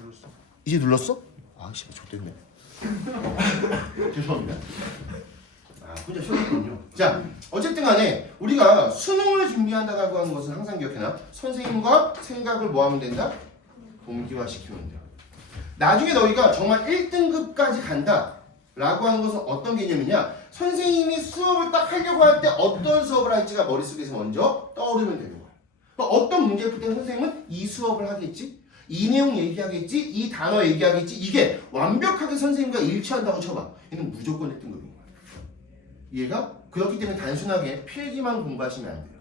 눌렀어. 이제 눌렀어? 아, 씨, 좋댔네. 죄송합니다. 아, 혼자 쉬었군요. 자, 어쨌든 간에 우리가 수능을 준비한다고 하는 것은 항상 기억해놔. 선생님과 생각을 뭐 하면 된다? 동기화시키면 된다. 나중에 너희가 정말 1등급까지 간다 라고 하는 것은 어떤 개념이냐? 선생님이 수업을 딱 하려고 할 때 어떤 수업을 할지가 머릿속에서 먼저 떠오르면 되는 거야. 그러니까 어떤 문제를 풀 때 선생님은 이 수업을 하겠지? 이 내용 얘기하겠지? 이 단어 얘기하겠지? 이게 완벽하게 선생님과 일치한다고 쳐봐. 얘는 무조건 1등급인 거야. 이해가? 그렇기 때문에 단순하게 필기만 공부하시면 안 돼요.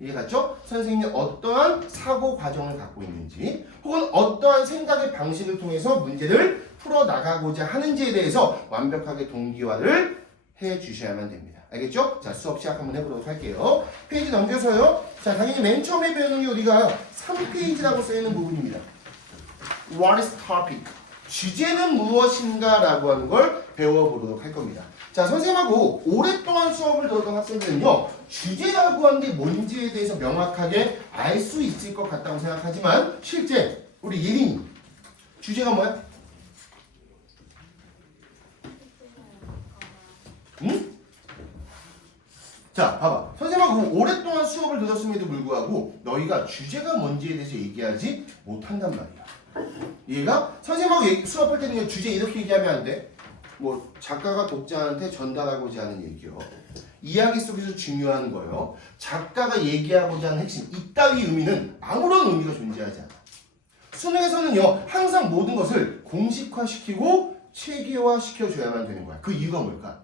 이해갔죠? 선생님이 어떠한 사고 과정을 갖고 있는지 혹은 어떠한 생각의 방식을 통해서 문제를 풀어나가고자 하는지에 대해서 완벽하게 동기화를 해주셔야만 됩니다. 알겠죠? 자, 수업 시작 한번 해보도록 할게요. 페이지 넘겨서요. 자, 당연히 맨 처음에 배우는 게 우리가 3페이지라고 써있는 부분입니다. What is topic? 주제는 무엇인가? 라고 하는 걸 배워보도록 할 겁니다. 자, 선생님하고 오랫동안 수업을 들었던 학생들은요, 주제라고 하는 게 뭔지에 대해서 명확하게 알 수 있을 것 같다고 생각하지만 실제 우리 예린이 주제가 뭐야? 응? 자, 봐봐. 선생님하고 오랫동안 수업을 들었음에도 불구하고 너희가 주제가 뭔지에 대해서 얘기하지 못한단 말이야. 얘가 선생님하고 수업할 때는 주제 이렇게 얘기하면 안 돼. 뭐 작가가 독자한테 전달하고자 하는 얘기요. 이야기 속에서 중요한 거요. 작가가 얘기하고자 하는 핵심. 이따위 의미는 아무런 의미가 존재하지 않아. 수능에서는요, 항상 모든 것을 공식화시키고 체계화시켜줘야만 되는 거야. 그 이유가 뭘까?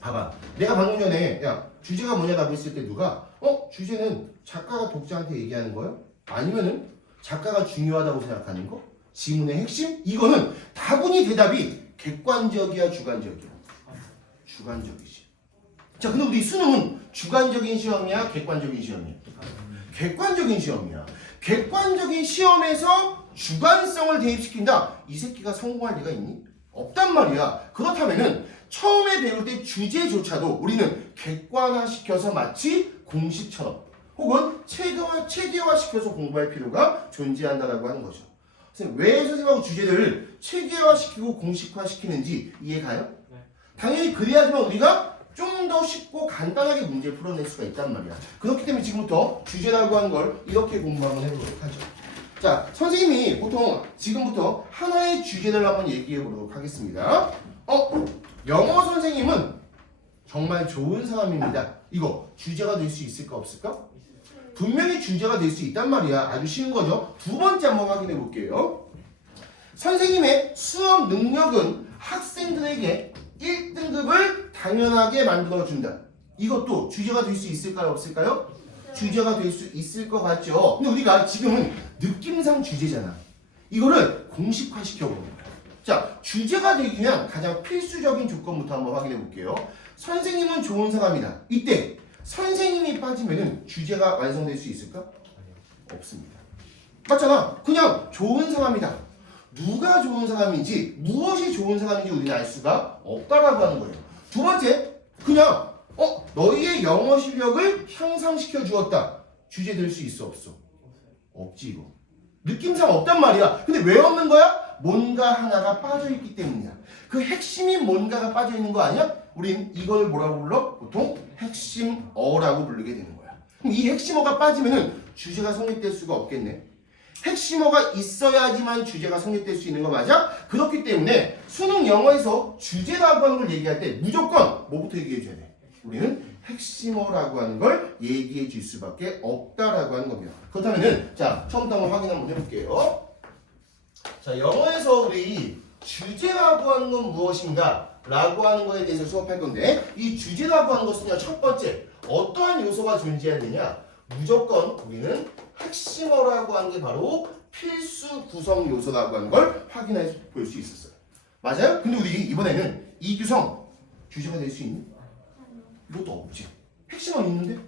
봐봐. 내가 방금 전에 야 주제가 뭐냐라고 했을 때 누가 주제는 작가가 독자한테 얘기하는 거요? 아니면은 작가가 중요하다고 생각하는 거? 지문의 핵심? 이거는 다분히 대답이 객관적이야 주관적이야? 주관적이지. 자, 근데 우리 수능은 주관적인 시험이야 객관적인 시험이야? 객관적인 시험이야. 객관적인 시험에서 주관성을 대입시킨다. 이 새끼가 성공할 리가 있니? 없단 말이야. 그렇다면은 처음에 배울 때 주제조차도 우리는 객관화시켜서 마치 공식처럼 혹은 체계화시켜서 공부할 필요가 존재한다라고 하는 거죠. 선생님, 왜 선생님하고 주제를 체계화시키고 공식화시키는지 이해가요? 네. 당연히 그래야지만 우리가 좀 더 쉽고 간단하게 문제를 풀어낼 수가 있단 말이야. 그렇기 때문에 지금부터 주제라고 하는 걸 이렇게 공부 한번 해보도록 하죠. 자, 선생님이 보통 지금부터 하나의 주제를 한번 얘기해 보도록 하겠습니다. 영어 선생님은 정말 좋은 사람입니다. 이거 주제가 될 수 있을까 없을까? 분명히 주제가 될 수 있단 말이야. 아주 쉬운 거죠. 두 번째 한번 확인해 볼게요. 선생님의 수업 능력은 학생들에게 1등급을 당연하게 만들어준다. 이것도 주제가 될 수 있을까요? 없을까요? 주제가 될 수 있을 것 같죠. 근데 우리가 지금은 느낌상 주제잖아. 이거를 공식화시켜보는 거야. 자, 주제가 되기 위한 가장 필수적인 조건부터 한번 확인해 볼게요. 선생님은 좋은 사람이다. 이때 선생님이 빠지면은 주제가 완성될 수 있을까? 없습니다. 맞잖아. 그냥 좋은 사람이다. 누가 좋은 사람인지 무엇이 좋은 사람인지 우리는 알 수가 없다라고 하는 거예요. 두 번째, 그냥 너희의 영어 실력을 향상시켜 주었다. 주제 될 수 있어 없어? 없지 이거. 느낌상 없단 말이야. 근데 왜 없는 거야? 뭔가 하나가 빠져있기 때문이야. 그 핵심이 뭔가가 빠져있는 거 아니야? 우린 이걸 뭐라고 불러? 보통 핵심어라고 부르게 되는 거야. 그럼 이 핵심어가 빠지면은 주제가 성립될 수가 없겠네. 핵심어가 있어야지만 주제가 성립될 수 있는 거 맞아? 그렇기 때문에 수능 영어에서 주제라고 하는 걸 얘기할 때 무조건 뭐부터 얘기해 줘야 돼? 우리는 핵심어라고 하는 걸 얘기해 줄 수밖에 없다라고 하는 겁니다. 그렇다면은 자, 처음부터 한번 확인 한번 해볼게요. 자, 영어에서 우리 주제라고 하는 건 무엇인가? 라고 하는 거에 대해서 수업할 건데 이 주제라고 하는 것은요, 첫 번째 어떠한 요소가 존재해야 되냐? 무조건 우리는 핵심어라고 하는 게 바로 필수 구성 요소라고 하는 걸 확인해 볼 수 있었어요. 맞아요? 근데 우리 이번에는 이 규성 주제가 될 수 있니? 이것도 없지. 핵심어는 있는데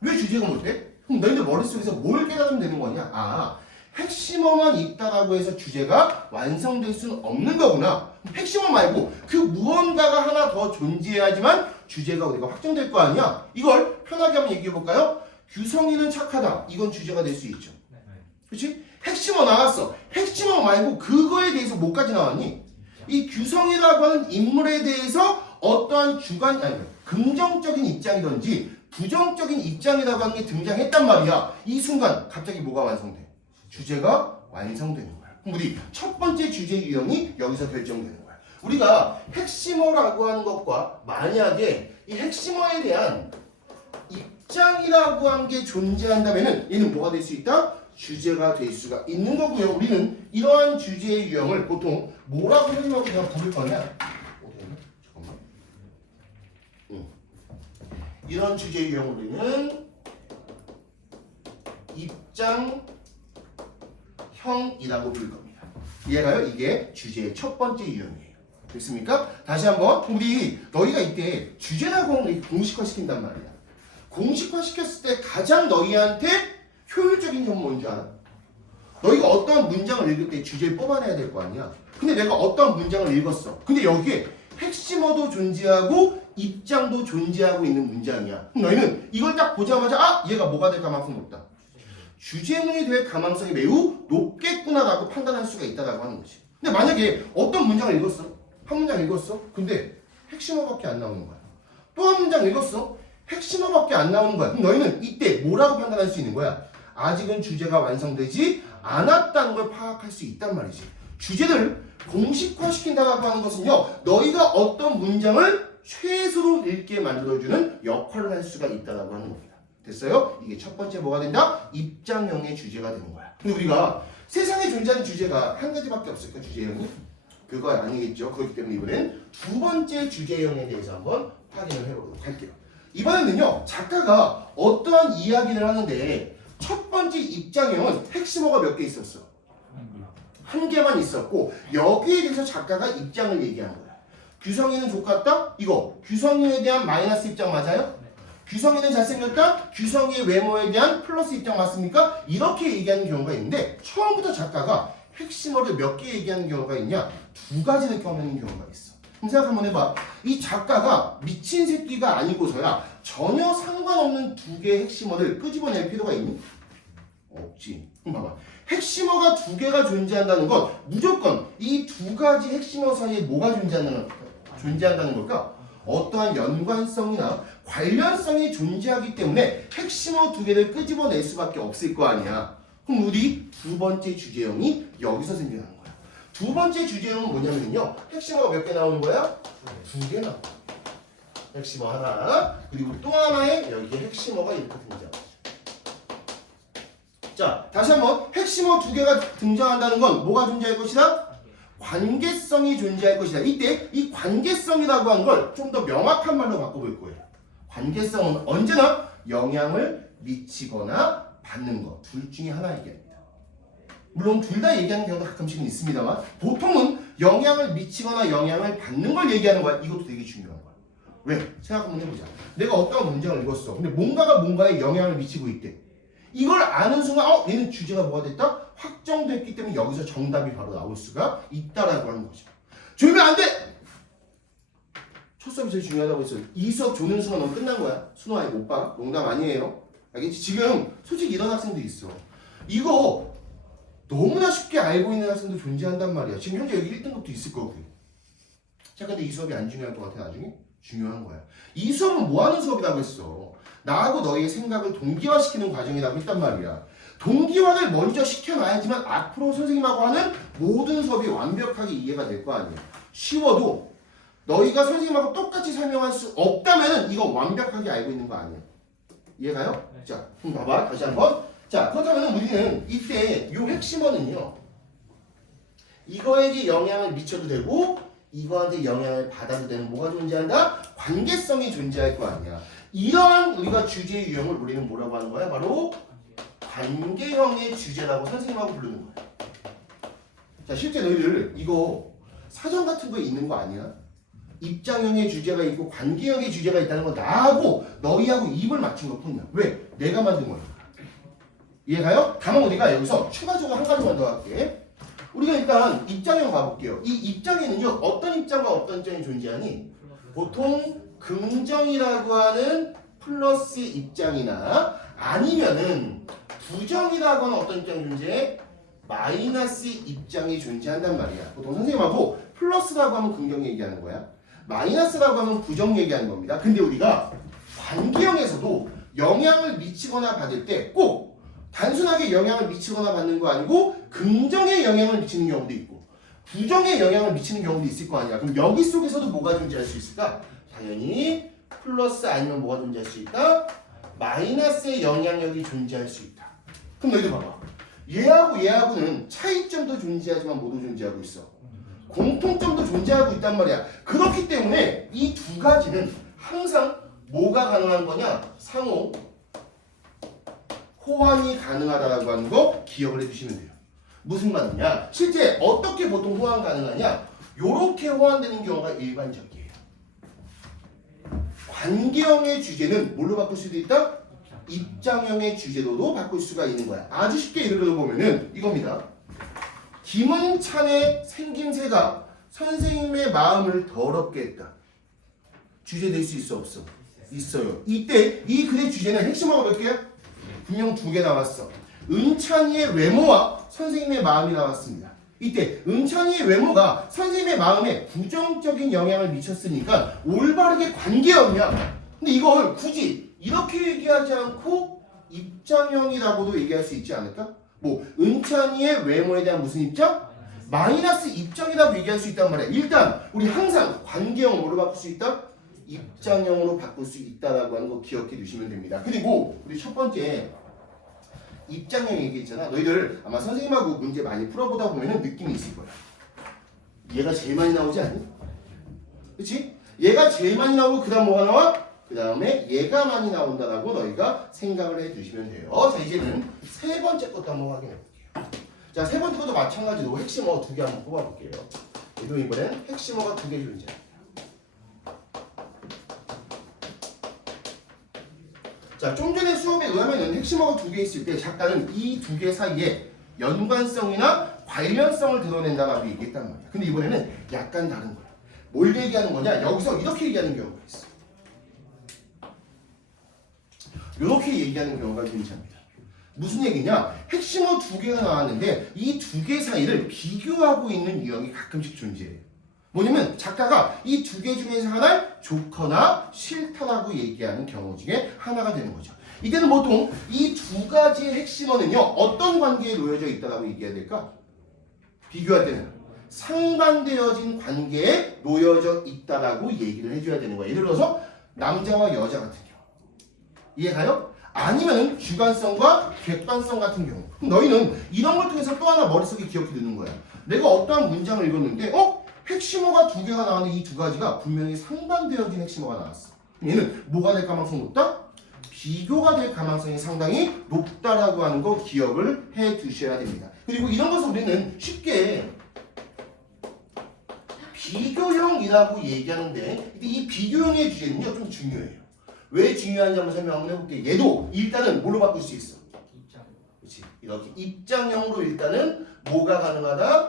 왜 주제가 못돼? 그럼 너희들 머릿속에서 뭘 깨달으면 되는 거냐? 핵심어만 있다라고 해서 주제가 완성될 수는 없는 거구나. 핵심어 말고 그 무언가가 하나 더 존재해야지만 주제가 우리가 확정될 거 아니야? 이걸 편하게 한번 얘기해 볼까요? 규성이는 착하다. 이건 주제가 될 수 있죠. 그렇지? 핵심어 나왔어. 말고 그거에 대해서 뭐까지 나왔니? 이 규성이라고 하는 인물에 대해서 어떠한 주관, 아니 긍정적인 입장이든지 부정적인 입장이라고 하는 게 등장했단 말이야. 이 순간 갑자기 뭐가 완성돼? 주제가 완성되는 거야. 그럼 우리 첫 번째 주제 유형이 여기서 결정되는 거야. 우리가 핵심어라고 하는 것과 만약에 이 핵심어에 대한 입장이라고 하는 게 존재한다면은 얘는 뭐가 될 수 있다? 주제가 될 수가 있는 거고요. 우리는 이러한 주제의 유형을 보통 뭐라고 선생님하고 내가 부를 거냐? 잠깐만. 이런 주제의 유형을 우리는 입장형이라고 부를 겁니다. 이해가요? 이게 주제의 첫 번째 유형이에요. 됐습니까? 다시 한번 우리 너희가 이때 주제라고 하는 걸 공식화시킨단 말이야. 공식화시켰을 때 가장 너희한테 효율적인 건 뭔지 알아? 너희가 어떠한 문장을 읽을 때 주제를 뽑아내야 될 거 아니야. 근데 내가 어떠한 문장을 읽었어. 근데 여기에 핵심어도 존재하고 입장도 존재하고 있는 문장이야. 그럼 너희는 이걸 딱 보자마자 아! 얘가 뭐가 될 가능성이 높다. 주제문이 될 가능성이 매우 높겠구나라고 판단할 수가 있다라고 하는 거지. 근데 만약에 어떤 문장을 읽었어? 한 문장 읽었어? 근데 핵심어밖에 안 나오는 거야. 또 한 문장 읽었어? 핵심어밖에 안 나오는 거야. 그럼 너희는 이때 뭐라고 판단할 수 있는 거야? 아직은 주제가 완성되지 않았다는 걸 파악할 수 있단 말이지. 주제를 공식화시킨다고 하는 것은요, 너희가 어떤 문장을 최소로 읽게 만들어주는 역할을 할 수가 있다고 하는 겁니다. 됐어요? 이게 첫 번째 뭐가 된다? 입장형의 주제가 되는 거야. 근데 우리가 세상에 존재하는 주제가 한 가지밖에 없을까? 주제형이? 그거 아니겠죠. 그렇기 때문에 이번엔 두 번째 주제형에 대해서 한번 확인을 해보도록 할게요. 이번에는요, 작가가 어떠한 이야기를 하는데 첫 번째 입장형은 핵심어가 몇 개 있었어? 한 개만 있었고 여기에 대해서 작가가 입장을 얘기한 거야. 규성이는 족같다? 이거 규성이에 대한 마이너스 입장 맞아요? 규성이는 잘생겼다? 규성이의 외모에 대한 플러스 입장 맞습니까? 이렇게 얘기하는 경우가 있는데 처음부터 작가가 핵심어를 몇 개 얘기하는 경우가 있냐? 두 가지를 껴내는 경우가 있어. 그럼 생각 한번 해봐. 이 작가가 미친 새끼가 아니고서야 전혀 상관없는 두 개의 핵심어를 끄집어낼 필요가 있니? 없지. 그럼 봐봐. 핵심어가 두 개가 존재한다는 건 무조건 이 두 가지 핵심어 사이에 뭐가 존재한다는 걸까? 어떠한 연관성이나 관련성이 존재하기 때문에 핵심어 두 개를 끄집어낼 수밖에 없을 거 아니야. 그럼 우리 두 번째 주제형이 여기서 생겨나는 거야. 두 번째 주제형은 뭐냐면요. 핵심어가 몇 개 나오는 거야? 두 개 나와. 핵심어 하나, 그리고 또 하나의 여기에 핵심어가 이렇게 등장하죠. 자, 다시 한번 핵심어 두 개가 등장한다는 건 뭐가 존재할 것이다? 관계성이 존재할 것이다. 이때 이 관계성이라고 하는 걸 좀 더 명확한 말로 바꿔볼 거예요. 관계성은 언제나 영향을 미치거나 받는 것, 둘 중에 하나 얘기합니다. 물론 둘 다 얘기하는 경우도 가끔씩은 있습니다만 보통은 영향을 미치거나 영향을 받는 걸 얘기하는 거야. 이것도 되게 중요한 거야. 왜? 생각 한번 해보자. 내가 어떤 문장을 읽었어. 근데 뭔가가 뭔가에 영향을 미치고 있대. 이걸 아는 순간 얘는 주제가 뭐가 됐다? 확정됐기 때문에 여기서 정답이 바로 나올 수가 있다라고 하는 거죠. 조용히 안 돼! 첫 수업이 제일 중요하다고 했어요. 이 수업 조는 순간 너무 끝난 거야. 순호 아니 못 봐. 농담 아니에요. 알겠지? 지금 솔직히 이런 학생도 있어. 이거 너무나 쉽게 알고 있는 학생도 존재한단 말이야. 지금 현재 여기 1등급도 있을 거고. 자, 근데 이 수업이 안 중요할 것 같아 나중에? 중요한 거야. 이 수업은 뭐 하는 수업이라고 했어? 나하고 너의 생각을 동기화시키는 과정이라고 했단 말이야. 동기화를 먼저 시켜놔야지만 앞으로 선생님하고 하는 모든 수업이 완벽하게 이해가 될 거 아니야. 쉬워도 너희가 선생님하고 똑같이 설명할 수 없다면 이거 완벽하게 알고 있는 거 아니야. 이해가요? 네. 자, 그럼 봐봐. 다시 한번. 자, 그렇다면 우리는 이때 이 핵심어는요. 이거에게 영향을 미쳐도 되고 이거한테 영향을 받아도 되는 뭐가 존재한다? 관계성이 존재할 거 아니야. 이러한 우리가 주제의 유형을 우리는 뭐라고 하는 거야? 바로 관계형의 주제라고 선생님하고 부르는 거야. 자, 실제 너희들 이거 사전 같은 거에 있는 거 아니야? 입장형의 주제가 있고 관계형의 주제가 있다는 건 나하고 너희하고 입을 맞춘 것 뿐이야. 왜? 내가 만든 거야. 이해가요? 다만 우리가 여기서 추가적으로 한 가지만 더 할게. 우리가 일단 입장형 가볼게요. 이 입장에는요, 어떤 입장과 어떤 입장이 존재하니? 보통 긍정이라고 하는 플러스 입장이나 아니면은 부정이라고 하는 어떤 입장이 존재해? 마이너스 입장이 존재한단 말이야. 보통 선생님하고 플러스라고 하면 긍정 얘기하는 거야. 마이너스라고 하면 부정 얘기하는 겁니다. 근데 우리가 관계형에서도 영향을 미치거나 받을 때 꼭 단순하게 영향을 미치거나 받는 거 아니고 긍정의 영향을 미치는 경우도 있고 부정의 영향을 미치는 경우도 있을 거 아니야. 그럼 여기 속에서도 뭐가 존재할 수 있을까? 당연히 플러스 아니면 뭐가 존재할 수 있다? 마이너스의 영향력이 존재할 수 있다. 그럼 너희들 봐봐. 얘하고 얘하고는 차이점도 존재하지만 모두 존재하고 있어. 공통점도 존재하고 있단 말이야. 그렇기 때문에 이 두 가지는 항상 뭐가 가능한 거냐? 상호 호환이 가능하다라고 하는 거 기억을 해주시면 돼요. 무슨 말이냐? 실제 어떻게 보통 호환 가능하냐? 요렇게 호환되는 경우가 일반적이에요. 관계형의 주제는 뭘로 바꿀 수도 있다? 입장형의 주제로도 바꿀 수가 있는 거야. 아주 쉽게 예를 들어보면은 이겁니다. 김은찬의 생김새가 선생님의 마음을 더럽게 했다. 주제 될 수 있어 없어? 있어요. 이때 이 글의 주제는 핵심어가 몇 개야? 분명 2개 나왔어. 은찬이의 외모와 선생님의 마음이 나왔습니다. 이때 은찬이의 외모가 선생님의 마음에 부정적인 영향을 미쳤으니까 올바르게 관계형이야. 근데 이걸 굳이 이렇게 얘기하지 않고 입장형이라고도 얘기할 수 있지 않을까? 뭐 은찬이의 외모에 대한 무슨 입장? 마이너스 입장이라고 얘기할 수 있단 말이야. 일단 우리 항상 관계형으로 바꿀 수 있다? 입장형으로 바꿀 수 있다라고 하는 거 기억해 두시면 됩니다. 그리고 우리 첫 번째 입장형 얘기했잖아. 너희들 아마 선생님하고 문제 많이 풀어보다 보면 느낌이 있을 거야. 얘가 제일 많이 나오지 않니? 그치? 얘가 제일 많이 나오고 그 다음 뭐가 나와? 그 다음에 얘가 많이 나온다라고 너희가 생각을 해두시면 돼요. 자, 이제는 세 번째 것도 한번 확인해 볼게요. 자, 세 번째 것도 마찬가지로 핵심어 2개 한번 뽑아볼게요. 얘도 이번엔 핵심어가 2개 존재합니다. 자, 좀 전에 수업에 의하면 핵심어가 2개 있을 때 작가는 이 2개 사이에 연관성이나 관련성을 드러낸다라고 얘기했단 말이야. 근데 이번에는 약간 다른 거야. 뭘 얘기하는 거냐? 여기서 이렇게 얘기하는 경우가 있어. 이렇게 얘기하는 경우가 존재합니다. 무슨 얘기냐? 핵심어 2개가 나왔는데 이 2개 사이를 비교하고 있는 유형이 가끔씩 존재해요. 뭐냐면 작가가 이 2개 중에서 하나를 좋거나 싫다라고 얘기하는 경우 중에 하나가 되는 거죠. 이때는 보통 이 2가지의 핵심어는요 어떤 관계에 놓여져 있다라고 얘기해야 될까? 비교할 때는 상반되어진 관계에 놓여져 있다라고 얘기를 해줘야 되는 거예요. 예를 들어서 남자와 여자 같은 경우 이해가요? 아니면 주관성과 객관성 같은 경우. 그럼 너희는 이런 걸 통해서 또 하나 머릿속에 기억해 두는 거야. 내가 어떠한 문장을 읽었는데 핵심어가 2개가 나왔는데 이 2가지가 분명히 상반되어진 핵심어가 나왔어. 얘는 뭐가 될 가능성이 높다? 비교가 될 가능성이 상당히 높다라고 하는 거 기억을 해 두셔야 됩니다. 그리고 이런 것을 우리는 쉽게 비교형이라고 얘기하는데 이 비교형의 주제는요 좀 중요해요. 왜 중요한지 한번 설명 한번 해볼게요. 얘도 일단은 뭘로 바꿀 수 있어? 입장. 그렇지. 이렇게 입장형으로 일단은 뭐가 가능하다?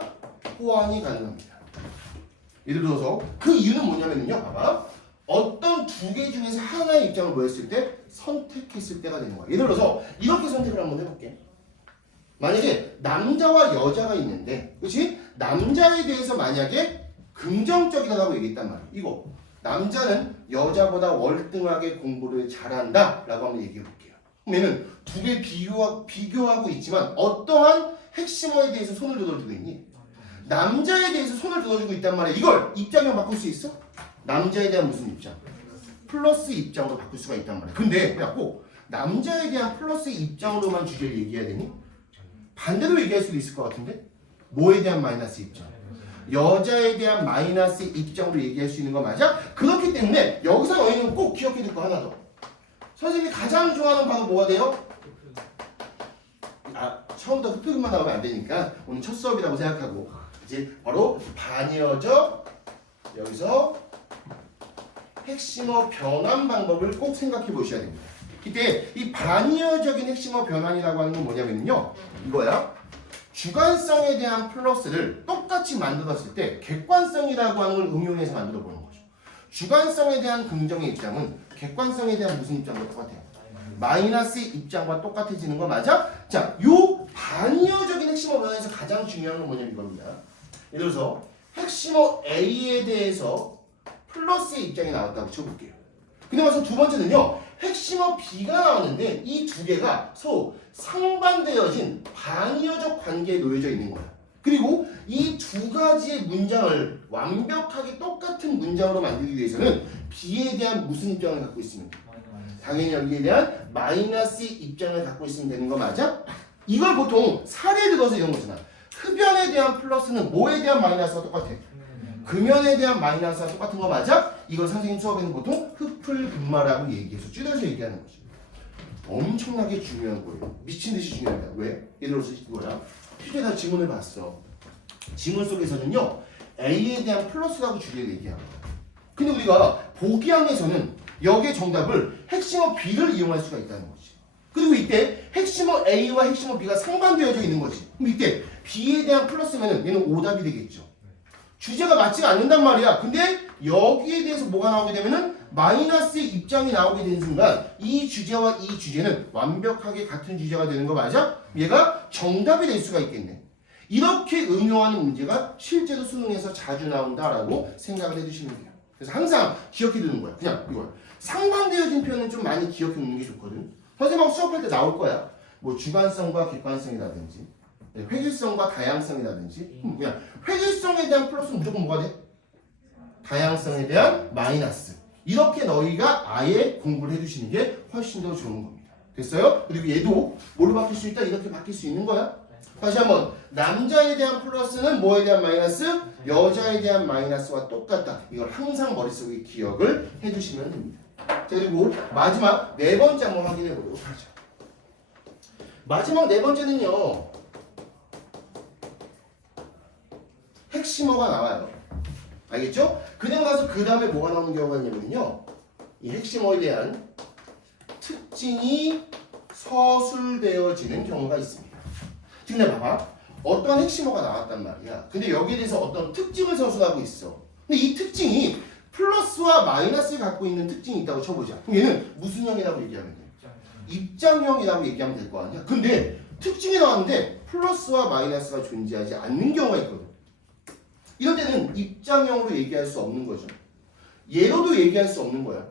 호환이 가능합니다. 예를 들어서 그 이유는 뭐냐면요. 봐봐. 어떤 2개 중에서 하나의 입장을 뭐 했을 때? 선택했을 때가 되는 거야. 예를 들어서 이렇게 선택을 한번 해볼게. 만약에 남자와 여자가 있는데 그렇지? 남자에 대해서 만약에 긍정적이다라고 얘기했단 말이야. 이거 남자는 여자보다 월등하게 공부를 잘한다 라고 한번 얘기해 볼게요. 그러면 2개 비교하고 있지만 어떠한 핵심어에 대해서 손을 들어주고 있니? 남자에 대해서 손을 들어주고 있단 말이야. 이걸 입장형 바꿀 수 있어? 남자에 대한 무슨 입장? 플러스 입장으로 바꿀 수가 있단 말이야. 근데 꼭 남자에 대한 플러스 입장으로만 주제를 얘기해야 되니? 반대로 얘기할 수도 있을 것 같은데? 뭐에 대한 마이너스 입장? 여자에 대한 마이너스 입장으로 얘기할 수 있는 거 맞아? 그렇기 때문에 여기서 너희는 꼭 기억해 둘 거 하나 더. 선생님이 가장 좋아하는 바로 뭐가 돼요? 처음부터 흡표기만 나오면 안 되니까 오늘 첫 수업이라고 생각하고 이제 바로 반이어져 여기서 핵심어 변환 방법을 꼭 생각해 보셔야 됩니다. 이때 이 반이어적인 핵심어 변환이라고 하는 건 뭐냐면요. 이거야. 주관성에 대한 플러스를 똑같이 만들었을 때 객관성이라고 하는 걸 응용해서 만들어 보는 거죠. 주관성에 대한 긍정의 입장은 객관성에 대한 무슨 입장과 똑같아요? 마이너스 입장과 똑같아지는 거 맞아? 자, 요 반의어적인 핵심어 변화에서 가장 중요한 건 뭐냐면 이겁니다. 예를 들어서 핵심어 A에 대해서 플러스의 입장이 나왔다고 쳐볼게요. 근데 와서 두 번째는요. 핵심어 B가 나왔는데 이 두 개가 서로 상반되어진 반의어적 관계에 놓여져 있는 거야. 그리고 이 두 가지의 문장을 완벽하게 똑같은 문장으로 만들기 위해서는 B에 대한 무슨 입장을 갖고 있으면 돼? 당연히 여기에 대한 마이너스 입장을 갖고 있으면 되는 거 맞아? 이걸 보통 사례 들어서 이런 거잖아. 흡연에 대한 플러스는 뭐에 대한 마이너스와 똑같아? 금연에 대한 마이너스와 똑같은 거 맞아? 이걸 선생님 수업에는 보통 흡풀분마라고 얘기해서 줄여서 얘기하는 거지. 엄청나게 중요한 거예요. 미친 듯이 중요합니다. 왜? 예를 들어서 이거야. 휴대다 지문을 봤어. 지문 속에서는요. A에 대한 플러스라고 줄여서 얘기하는 거야. 근데 우리가 보기항에서는 여기에 정답을 핵심어 B를 이용할 수가 있다는 거지. 그리고 이때 핵심어 A와 핵심어 B가 상반되어져 있는 거지. 그럼 이때 B에 대한 플러스면은 얘는 오답이 되겠죠. 주제가 맞지가 않는단 말이야. 근데 여기에 대해서 뭐가 나오게 되면은 마이너스의 입장이 나오게 되는 순간 이 주제와 이 주제는 완벽하게 같은 주제가 되는 거 맞아? 얘가 정답이 될 수가 있겠네. 이렇게 응용하는 문제가 실제로 수능에서 자주 나온다라고 생각을 해주시면 돼요. 그래서 항상 기억해 두는 거야. 그냥 이거야. 상반되어진 표현은 좀 많이 기억해 놓는 게 좋거든. 선생님하고 수업할 때 나올 거야. 뭐 주관성과 객관성이라든지 획일성과 다양성이라든지 그냥 획일성에 대한 플러스는 무조건 뭐가 돼? 다양성에 대한 마이너스. 이렇게 너희가 아예 공부를 해주시는 게 훨씬 더 좋은 겁니다. 됐어요? 그리고 얘도 뭘로 바뀔 수 있다? 이렇게 바뀔 수 있는 거야. 다시 한번 남자에 대한 플러스는 뭐에 대한 마이너스? 여자에 대한 마이너스와 똑같다. 이걸 항상 머릿속에 기억을 해주시면 됩니다. 자, 그리고 마지막 네 번째 한번 확인해 보도록 하죠. 마지막 네 번째는요. 핵심어가 나와요. 알겠죠? 그리고 나서 그 다음에 뭐가 나오는 경우가 있냐면요. 이 핵심어에 대한 특징이 서술되어지는 경우가 있습니다. 지금 내가 봐봐. 어떤 핵심어가 나왔단 말이야. 근데 여기에 대해서 어떤 특징을 서술하고 있어. 근데 이 특징이 플러스와 마이너스를 갖고 있는 특징이 있다고 쳐보자. 그럼 얘는 무슨 형이라고 얘기하면 돼? 입장형이라고 얘기하면 될 거 아니야? 근데 특징이 나왔는데 플러스와 마이너스가 존재하지 않는 경우가 있거든. 이럴 때는 입장형으로 얘기할 수 없는 거죠. 예로도 얘기할 수 없는 거야.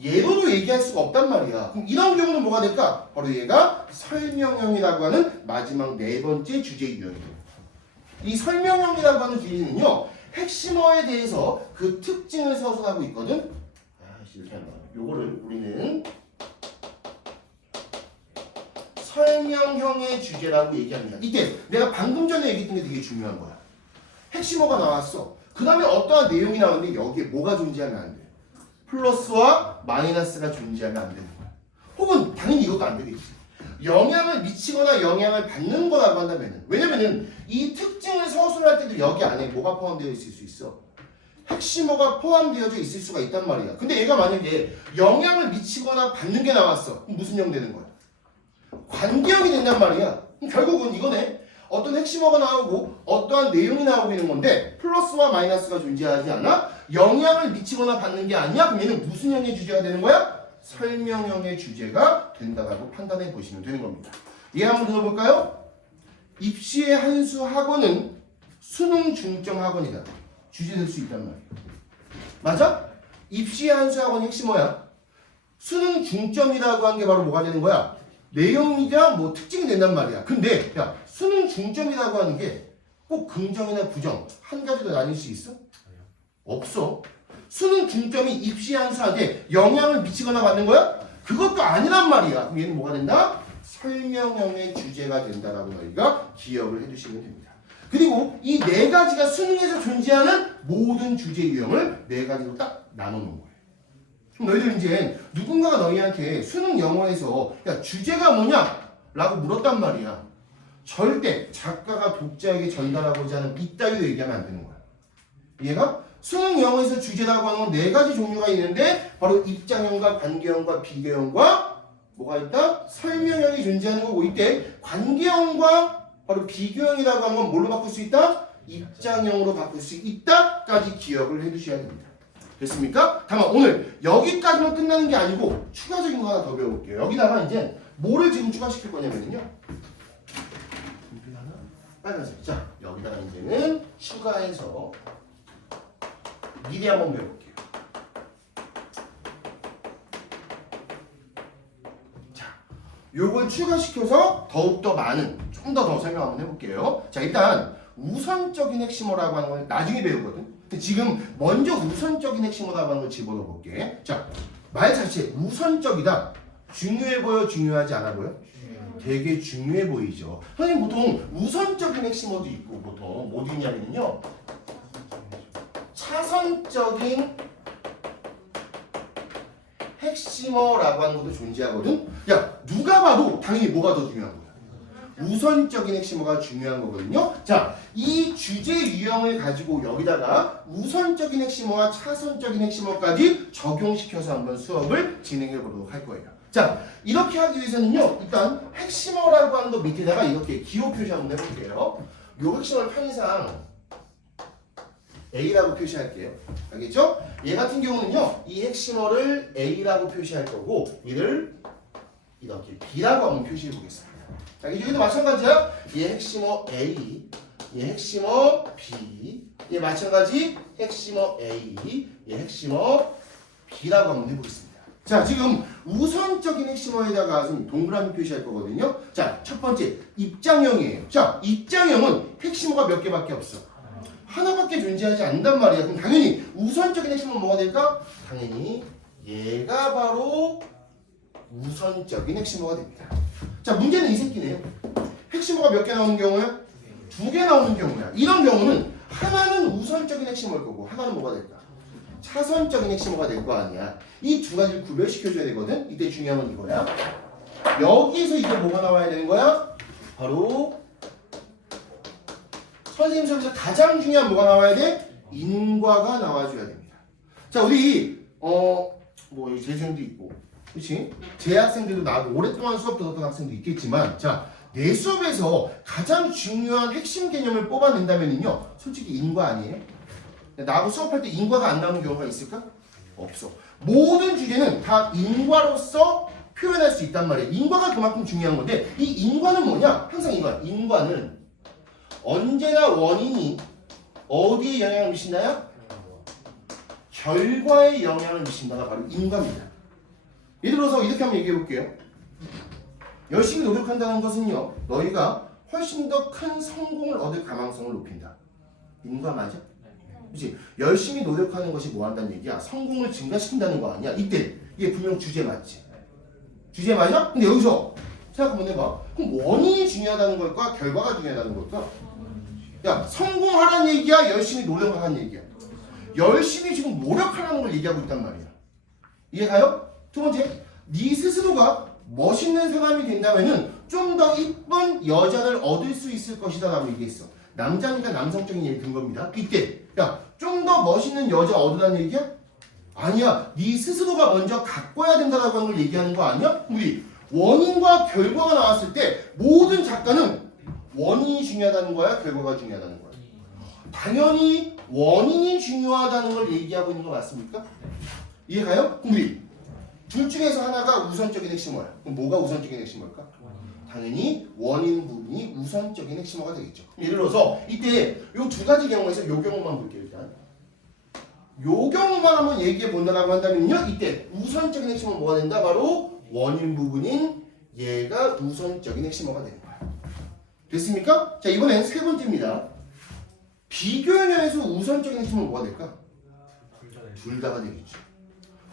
예로도 얘기할 수가 없단 말이야. 그럼 이런 경우는 뭐가 될까? 바로 얘가 설명형이라고 하는 마지막 네 번째 주제 유형이에요. 이 설명형이라고 하는 주제는요. 핵심어에 대해서 그 특징을 서술하고 있거든. 이렇게 한다. 요거를 우리는 설명형의 주제라고 얘기합니다. 이때 내가 방금 전에 얘기했던 게 되게 중요한 거야. 핵심어가 나왔어. 그 다음에 어떠한 내용이 나왔는데 여기에 뭐가 존재하면 안 돼? 플러스와 마이너스가 존재하면 안 되는 거야. 혹은 당연히 이것도 안 되겠지. 영향을 미치거나 영향을 받는 거라고 한다면은, 왜냐면은 이 특징을 서술할 때도 여기 안에 뭐가 포함되어 있을 수 있어? 핵심어가 포함되어져 있을 수가 있단 말이야. 근데 얘가 만약에 영향을 미치거나 받는 게 나왔어. 그럼 무슨 형 되는 거야? 관계형이 된단 말이야. 그럼 결국은 이거네. 어떤 핵심어가 나오고 어떠한 내용이 나오고 있는 건데 플러스와 마이너스가 존재하지 않아? 영향을 미치거나 받는 게 아니야? 그럼 얘는 무슨 형의 주제가 되는 거야? 설명형의 주제가 된다고 판단해 보시면 되는 겁니다. 얘 한번 들어볼까요? 입시의 한 수 학원은 수능 중점 학원이다. 주제될 수 있단 말이야. 맞아? 입시의 한 수 학원이 핵심어야. 수능 중점이라고 한 게 바로 뭐가 되는 거야? 내용이자 뭐 특징이 된단 말이야. 근데 야 수능 중점이라고 하는 게 꼭 긍정이나 부정 한 가지로 나뉠 수 있어? 없어. 수능 중점이 입시 한 수한테 영향을 미치거나 받는 거야? 그것도 아니란 말이야. 그럼 얘는 뭐가 된다? 설명형의 주제가 된다라고 너희가 기억을 해두시면 됩니다. 그리고 이 네 가지가 수능에서 존재하는 모든 주제 유형을 네 가지로 딱 나눠놓은 거예요. 그럼 너희들 이제 누군가가 너희한테 수능 영어에서 야 주제가 뭐냐? 라고 물었단 말이야. 절대 작가가 독자에게 전달하고자 하는 이따위로 얘기하면 안 되는 거야. 얘가 수능 영어에서 주제라고 하는 건 네 가지 종류가 있는데 바로 입장형과 관계형과 비교형과 뭐가 있다? 설명형이 존재하는 거고 이때 관계형과 바로 비교형이라고 하는 건 뭘로 바꿀 수 있다? 입장형으로 바꿀 수 있다까지 기억을 해두셔야 됩니다. 됐습니까? 다만 오늘 여기까지만 끝나는 게 아니고 추가적인 거 하나 더 배워볼게요. 여기다가 이제 뭐를 지금 추가시킬 거냐면요. 빨간색. 자, 여기다가 이제는 추가해서 미리 한번 배워볼게요. 자, 요걸 추가시켜서 더욱더 많은, 좀 더 설명 한번 해볼게요. 자, 일단 우선적인 핵심어라고 하는 건 나중에 배우거든. 근데 지금 먼저 우선적인 핵심어라고 하는 걸 집어넣어 볼게. 자, 말 자체 우선적이다. 중요해 보여, 중요하지 않아 보여? 되게 중요해 보이죠. 선생님 보통 우선적인 핵심어도 있고 보통 뭐 있냐면요, 차선적인 핵심어라고 하는 것도 존재하거든. 야, 누가 봐도 당연히 뭐가 더 중요한 거야? 우선적인 핵심어가 중요한 거거든요. 자, 이 주제 유형을 가지고 여기다가 우선적인 핵심어와 차선적인 핵심어까지 적용시켜서 한번 수업을 진행해 보도록 할 거예요. 자, 이렇게 하기 위해서는요, 일단 핵심어라고 하는 거 밑에다가 이렇게 기호 표시 한번 해볼게요. 요 핵심어를 편의상 A라고 표시할게요. 알겠죠? 얘 같은 경우는요, 이 핵심어를 A라고 표시할 거고, 얘를 이렇게 B라고 한번 표시해 보겠습니다. 자, 여기도 마찬가지야. 얘 핵심어 A, 얘 핵심어 B, 얘 마찬가지 핵심어 A, 얘 핵심어 B라고 한번 해보겠습니다. 자, 지금 우선적인 핵심어에다가 동그라미 표시할 거거든요. 자, 첫 번째 입장형이에요. 자, 입장형은 핵심어가 몇 개밖에 없어. 하나밖에 존재하지 않는단 말이야. 그럼 당연히 우선적인 핵심어는 뭐가 될까? 당연히 얘가 바로 우선적인 핵심어가 됩니다. 자, 문제는 이 새끼네요. 핵심어가 몇 개 나오는 경우야? 2개 나오는 경우야. 이런 경우는 하나는 우선적인 핵심어일 거고 하나는 뭐가 될까? 차선적인 핵심어가 될 거 아니야. 이 두 가지를 구별시켜줘야 되거든. 이때 중요한 건 이거야. 여기서 이게 뭐가 나와야 되는 거야? 바로 선생님 수업에서 가장 중요한 뭐가 나와야 돼? 인과가 나와줘야 됩니다. 자, 우리 뭐 재생도 있고, 그렇지? 재학생들도 나하고 오랫동안 수업 들었던 학생도 있겠지만, 자, 내 수업에서 가장 중요한 핵심 개념을 뽑아낸다면요, 솔직히 인과 아니에요? 나하고 수업할 때 인과가 안 나오는 경우가 있을까? 없어. 모든 주제는 다 인과로서 표현할 수 있단 말이에요. 인과가 그만큼 중요한 건데, 이 인과는 뭐냐? 항상 이거야. 인과는 언제나 원인이 어디에 영향을 미친다요? 결과에 영향을 미친다가 바로 인과입니다. 예를 들어서 이렇게 한번 얘기해 볼게요. 열심히 노력한다는 것은요, 너희가 훨씬 더 큰 성공을 얻을 가망성을 높인다. 인과 맞아? 그렇지? 열심히 노력하는 것이 뭐 한다는 얘기야? 성공을 증가시킨다는 거 아니야? 이때 이게 분명 주제 맞지? 주제 맞아? 근데 여기서 생각 한번 해봐. 그럼 원인이 중요하다는 걸까? 결과가 중요하다는 걸까? 야, 성공하라는 얘기야? 열심히 노력하라는 얘기야? 열심히 지금 노력하라는 걸 얘기하고 있단 말이야. 이해가요? 두 번째, 네 스스로가 멋있는 사람이 된다면은 좀 더 이쁜 여자를 얻을 수 있을 것이다 라고 얘기했어. 남자니까 남성적인 얘기 든 겁니다. 이때 야, 좀 더 멋있는 여자 얻으라는 얘기야? 아니야. 네 스스로가 먼저 가꿔야 된다라고 하는 걸 얘기하는 거 아니야? 우리 원인과 결과가 나왔을 때 모든 작가는 원인이 중요하다는 거야? 결과가 중요하다는 거야? 당연히 원인이 중요하다는 걸 얘기하고 있는 거 맞습니까? 이해가요? 우리 둘 중에서 하나가 우선적인 핵심어야. 그럼 뭐가 우선적인 핵심어일까? 당연히 원인 부분이 우선적인 핵심어가 되겠죠. 예를 들어서 이때 이 두 가지 경우에서 요 경우만 볼게요. 일단 요 경우만 한번 얘기해 본다라고 한다면요, 이때 우선적인 핵심어는 뭐가 된다? 바로 원인 부분인 얘가 우선적인 핵심어가 되는 거야. 됐습니까? 자, 이번엔 세 번째입니다. 비교연에서 우선적인 핵심은 뭐가 될까? 둘 다가 되겠죠.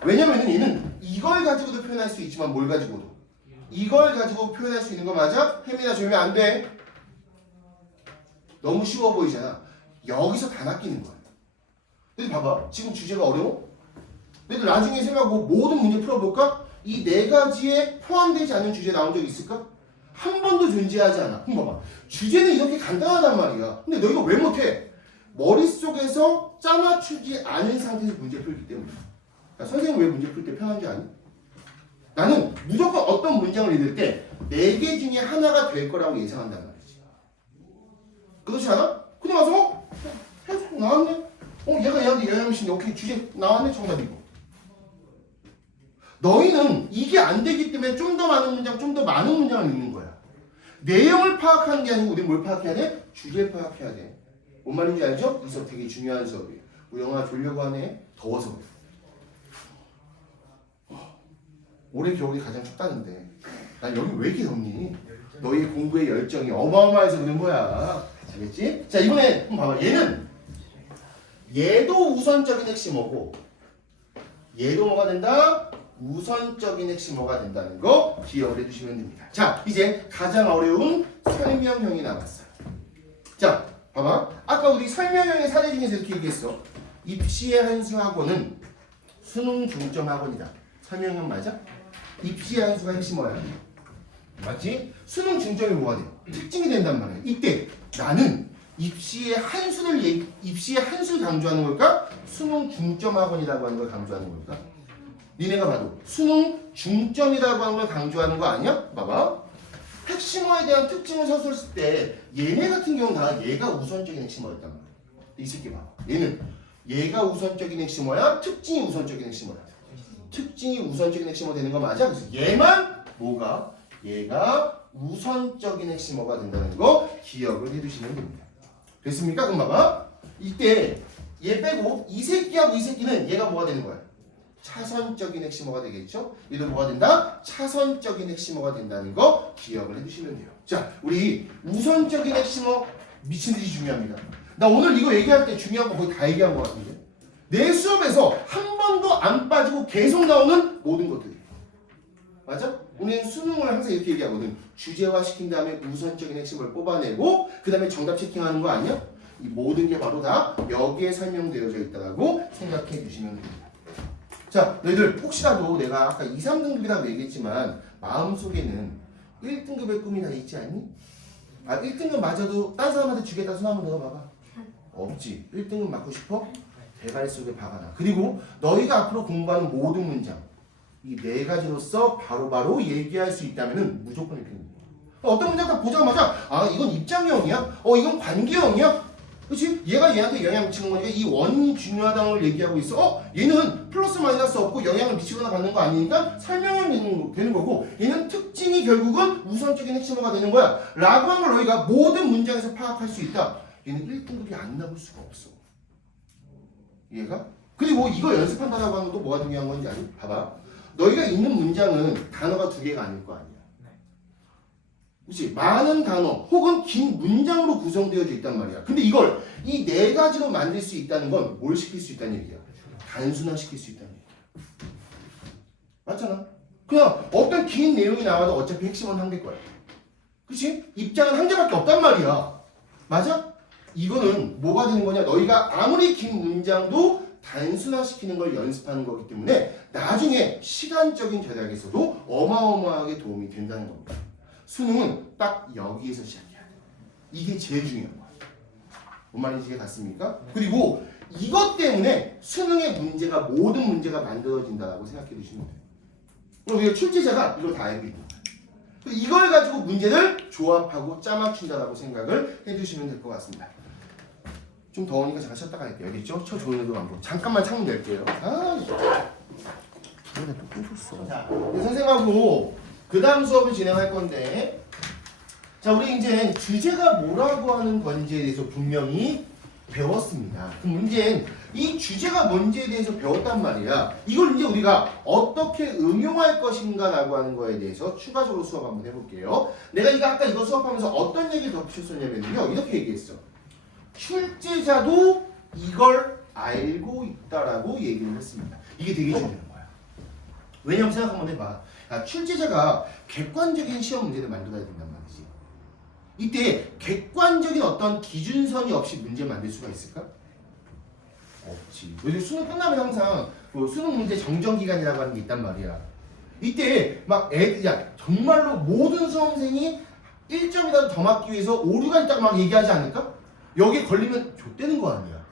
왜냐면은 얘는 이걸 가지고도 표현할 수 있지만 뭘 가지고도? 이걸 가지고 표현할 수 있는 거 맞아? 햄이나 조면 안 돼. 너무 쉬워 보이잖아. 여기서 다 낚이는 거야. 근데 봐봐. 지금 주제가 어려워? 너희들 나중에 생각하고 모든 문제 풀어볼까? 이 네 가지에 포함되지 않은 주제 나온 적 있을까? 한 번도 존재하지 않아. 그럼 봐봐. 주제는 이렇게 간단하단 말이야. 근데 너희가 왜 못해? 머릿속에서 짜맞추지 않은 상태에서 문제 풀기 때문에. 야, 선생님 왜 문제 풀 때 편한지 아니? 나는 무조건 어떤 문장을 읽을 때 4개 중에 하나가 될 거라고 예상한단 말이지. 그렇지 않아? 그냥 와서 해석 나왔네? 얘가 얘한테 영향을 미친데 오케이 주제 나왔네 정답이고. 너희는 이게 안 되기 때문에 좀 더 많은 문장, 좀 더 많은 문장을 읽는 거야. 내용을 파악하는 게 아니고 우리는 뭘 파악해야 돼? 주제 파악해야 돼. 뭔 말인지 알죠? 이 수업 되게 중요한 수업이에요. 우리 영화 졸려고 하네. 더워서 그래. 올해 겨울이 가장 춥다는데 난 여기 왜 이렇게 덥니? 너희 공부의 열정이 어마어마해서 그런 거야. 알겠지? 자, 이번에 한번 봐봐. 얘도 우선적인 핵심어고 얘도 뭐가 된다? 우선적인 핵심어가 된다는 거 기억을 해주시면 됩니다. 자, 이제 가장 어려운 설명형이 남았어요. 자, 봐봐. 아까 우리 설명형의 사례 중에서 이렇게 얘기했어. 입시의 한수학원은 수능 중점 학원이다. 설명형 맞아? 입시의 한수가 핵심어야. 맞지? 수능 중점이 뭐가 돼요? 특징이 된단 말이야. 이때 나는 입시의 한수를 강조하는 걸까? 수능 중점 학원이라고 하는 걸 강조하는 걸까? 니네가 봐도 수능 중점이라고 하는 걸 강조하는 거 아니야? 봐봐. 핵심어에 대한 특징을 서술했을 때 얘네 같은 경우는 다 얘가 우선적인 핵심어였단 말이야. 이 새끼 봐봐. 얘는 얘가 우선적인 핵심어야? 특징이 우선적인 핵심어야? 특징이 우선적인 핵심어 되는 거 맞아? 그래서 얘만 뭐가? 얘가 우선적인 핵심어가 된다는 거 기억을 해두시면 됩니다. 됐습니까? 그럼 봐봐. 이때 얘 빼고 이 새끼하고 이 새끼는 얘가 뭐가 되는 거야? 차선적인 핵심어가 되겠죠? 얘도 뭐가 된다? 차선적인 핵심어가 된다는 거 기억을 해두시면 돼요. 자, 우리 우선적인 핵심어 미친듯이 중요합니다. 나 오늘 이거 얘기할 때 중요한 거 거의 다 얘기한 것 같은데 내 수업에서 한 번도 안 빠지고 계속 나오는 모든 것들이 맞아? 우리는 수능을 항상 이렇게 얘기하거든. 주제화 시킨 다음에 우선적인 핵심을 뽑아내고 그 다음에 정답 체킹하는 거 아니야? 이 모든 게 바로 다 여기에 설명되어져 있다고 생각해 주시면 됩니다. 자, 너희들 혹시라도 내가 아까 2, 3등급이라고 얘기했지만 마음속에는 1등급의 꿈이 다 있지 않니? 1등급 맞아도 딴 사람한테 주겠다 손 한번 넣어봐봐. 없지. 1등급 맞고 싶어? 대가리 속에 박아놔. 그리고 너희가 앞으로 공부하는 모든 문장 이 네 가지로서 바로바로 얘기할 수 있다면 무조건 이렇게 됩니다. 어떤 문장 딱 보자마자 이건 입장형이야? 이건 관계형이야? 그렇지? 얘가 얘한테 영향 미치는 거니까 이 원인이 중요하다는 걸 얘기하고 있어. 얘는 플러스 마이너스 없고 영향을 미치거나 받는 거 아니니까 설명이 되는 거고 얘는 특징이 결국은 우선적인 핵심어가 되는 거야 라고 한 걸 너희가 모든 문장에서 파악할 수 있다. 얘는 1등급이 안 나올 수가 없어. 이해가? 그리고 이거 연습한다라고 하는 것도 뭐가 중요한 건지 아니? 봐봐. 너희가 읽는 문장은 단어가 2개가 아닐 거 아니야. 그렇지? 많은 단어 혹은 긴 문장으로 구성되어져 있단 말이야. 근데 이걸 이 4가지로 만들 수 있다는 건 뭘 시킬 수 있다는 얘기야? 단순화시킬 수 있다는 얘기야. 맞잖아? 그냥 어떤 긴 내용이 나와도 어차피 핵심은 한 개일 거야. 그렇지? 입장은 한 개밖에 없단 말이야. 맞아? 이거는 뭐가 되는 거냐? 너희가 아무리 긴 문장도 단순화시키는 걸 연습하는 거기 때문에 나중에 시간적인 절약에서도 어마어마하게 도움이 된다는 겁니다. 수능은 딱 여기에서 시작해야 돼. 이게 제일 중요한 거야. 뭔 말인지 이해갔습니까? 그리고 이것 때문에 수능의 문제가 모든 문제가 만들어진다고 생각해 주시면 돼요. 그럼 우리가 출제자가 이걸 다 알고 있는 거야. 이걸 가지고 문제를 조합하고 짜맞춘다라고 생각을 해주시면 될 것 같습니다. 좀 더우니까 잠깐 쉬었다 갈게요. 알겠죠? 저 좋은 애도 안 보고 잠깐만 창문 열게요. 내가 또 끊겼어. 자, 선생님하고 그 다음 수업을 진행할 건데 자, 우리 이제 주제가 뭐라고 하는 건지에 대해서 분명히 배웠습니다. 그럼 문제는 이 주제가 뭔지에 대해서 배웠단 말이야. 이걸 이제 우리가 어떻게 응용할 것인가 라고 하는 거에 대해서 추가적으로 수업 한번 해볼게요. 내가 아까 이거 수업하면서 어떤 얘기를 덧붙였었냐면요. 이렇게 얘기했어. 출제자도 이걸 알고 있다라고 얘기를 했습니다. 이게 되게 중요한 거야. 왜냐면 생각 한번 해봐. 출제자가 객관적인 시험 문제를 만들어야 된단 말이지. 이때 객관적인 어떤 기준선이 없이 문제 만들 수가 있을까? 없지. 요즘 수능 끝나면 항상 수능 문제 정정기간이라고 하는 게 있단 말이야. 이때 막 정말로 모든 수험생이 1점이라도 더 맞기 위해서 오류가 있다고 막 얘기하지 않을까? 여기에 걸리면 좆되는 거 아니야.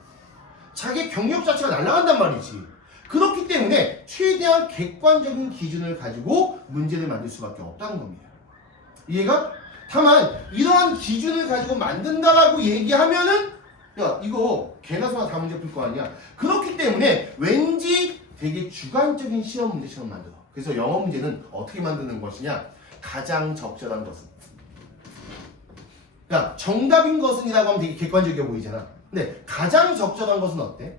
자기 경력 자체가 날아간단 말이지. 그렇기 때문에 최대한 객관적인 기준을 가지고 문제를 만들 수밖에 없다는 겁니다. 이해가? 다만 이러한 기준을 가지고 만든다라고 얘기하면은 야 이거 개나 소나 다 문제 풀 거 아니야. 그렇기 때문에 왠지 되게 주관적인 시험 문제처럼 만들어. 그래서 영어 문제는 어떻게 만드는 것이냐? 가장 적절한 것은 그러니까 정답인 것은이라고 하면 되게 객관적이어 보이잖아. 근데 가장 적절한 것은 어때?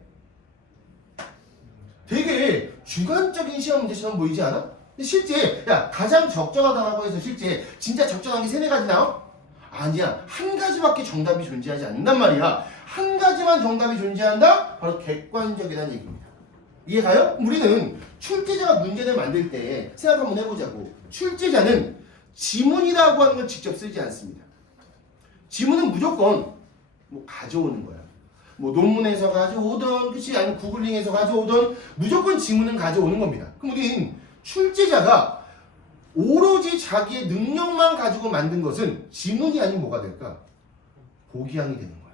되게 주관적인 시험 문제처럼 보이지 않아? 근데 실제 야 가장 적절하다라고 해서 실제 진짜 적절한 게 세네 가지 나와? 아니야. 한 가지밖에 정답이 존재하지 않는단 말이야. 한 가지만 정답이 존재한다? 바로 객관적이라는 얘기입니다. 이해가요? 우리는 출제자가 문제를 만들 때 생각 한번 해보자고. 출제자는 지문이라고 하는 걸 직접 쓰지 않습니다. 지문은 무조건 뭐 가져오는 거야. 뭐 논문에서 가져오든 그치 아니면 구글링에서 가져오든 무조건 지문은 가져오는 겁니다. 그럼 우린 출제자가 오로지 자기의 능력만 가지고 만든 것은 지문이 아닌 뭐가 될까? 보기항이 되는 거야.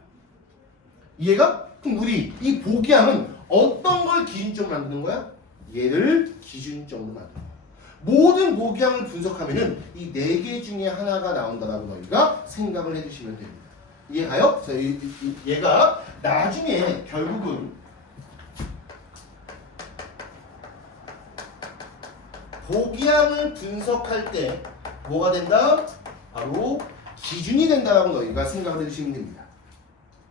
이해가? 그럼 우리 이 보기항은 어떤 걸 기준점으로 만드는 거야? 얘를 기준점으로 만드는 거야. 모든 보기항을 분석하면은 이 네 개 중에 하나가 나온다라고 너희가 생각을 해주시면 됩니다. 이해가요? 얘가 나중에 결국은 보기항을 분석할 때 뭐가 된다? 바로 기준이 된다라고 너희가 생각을 해주시면 됩니다.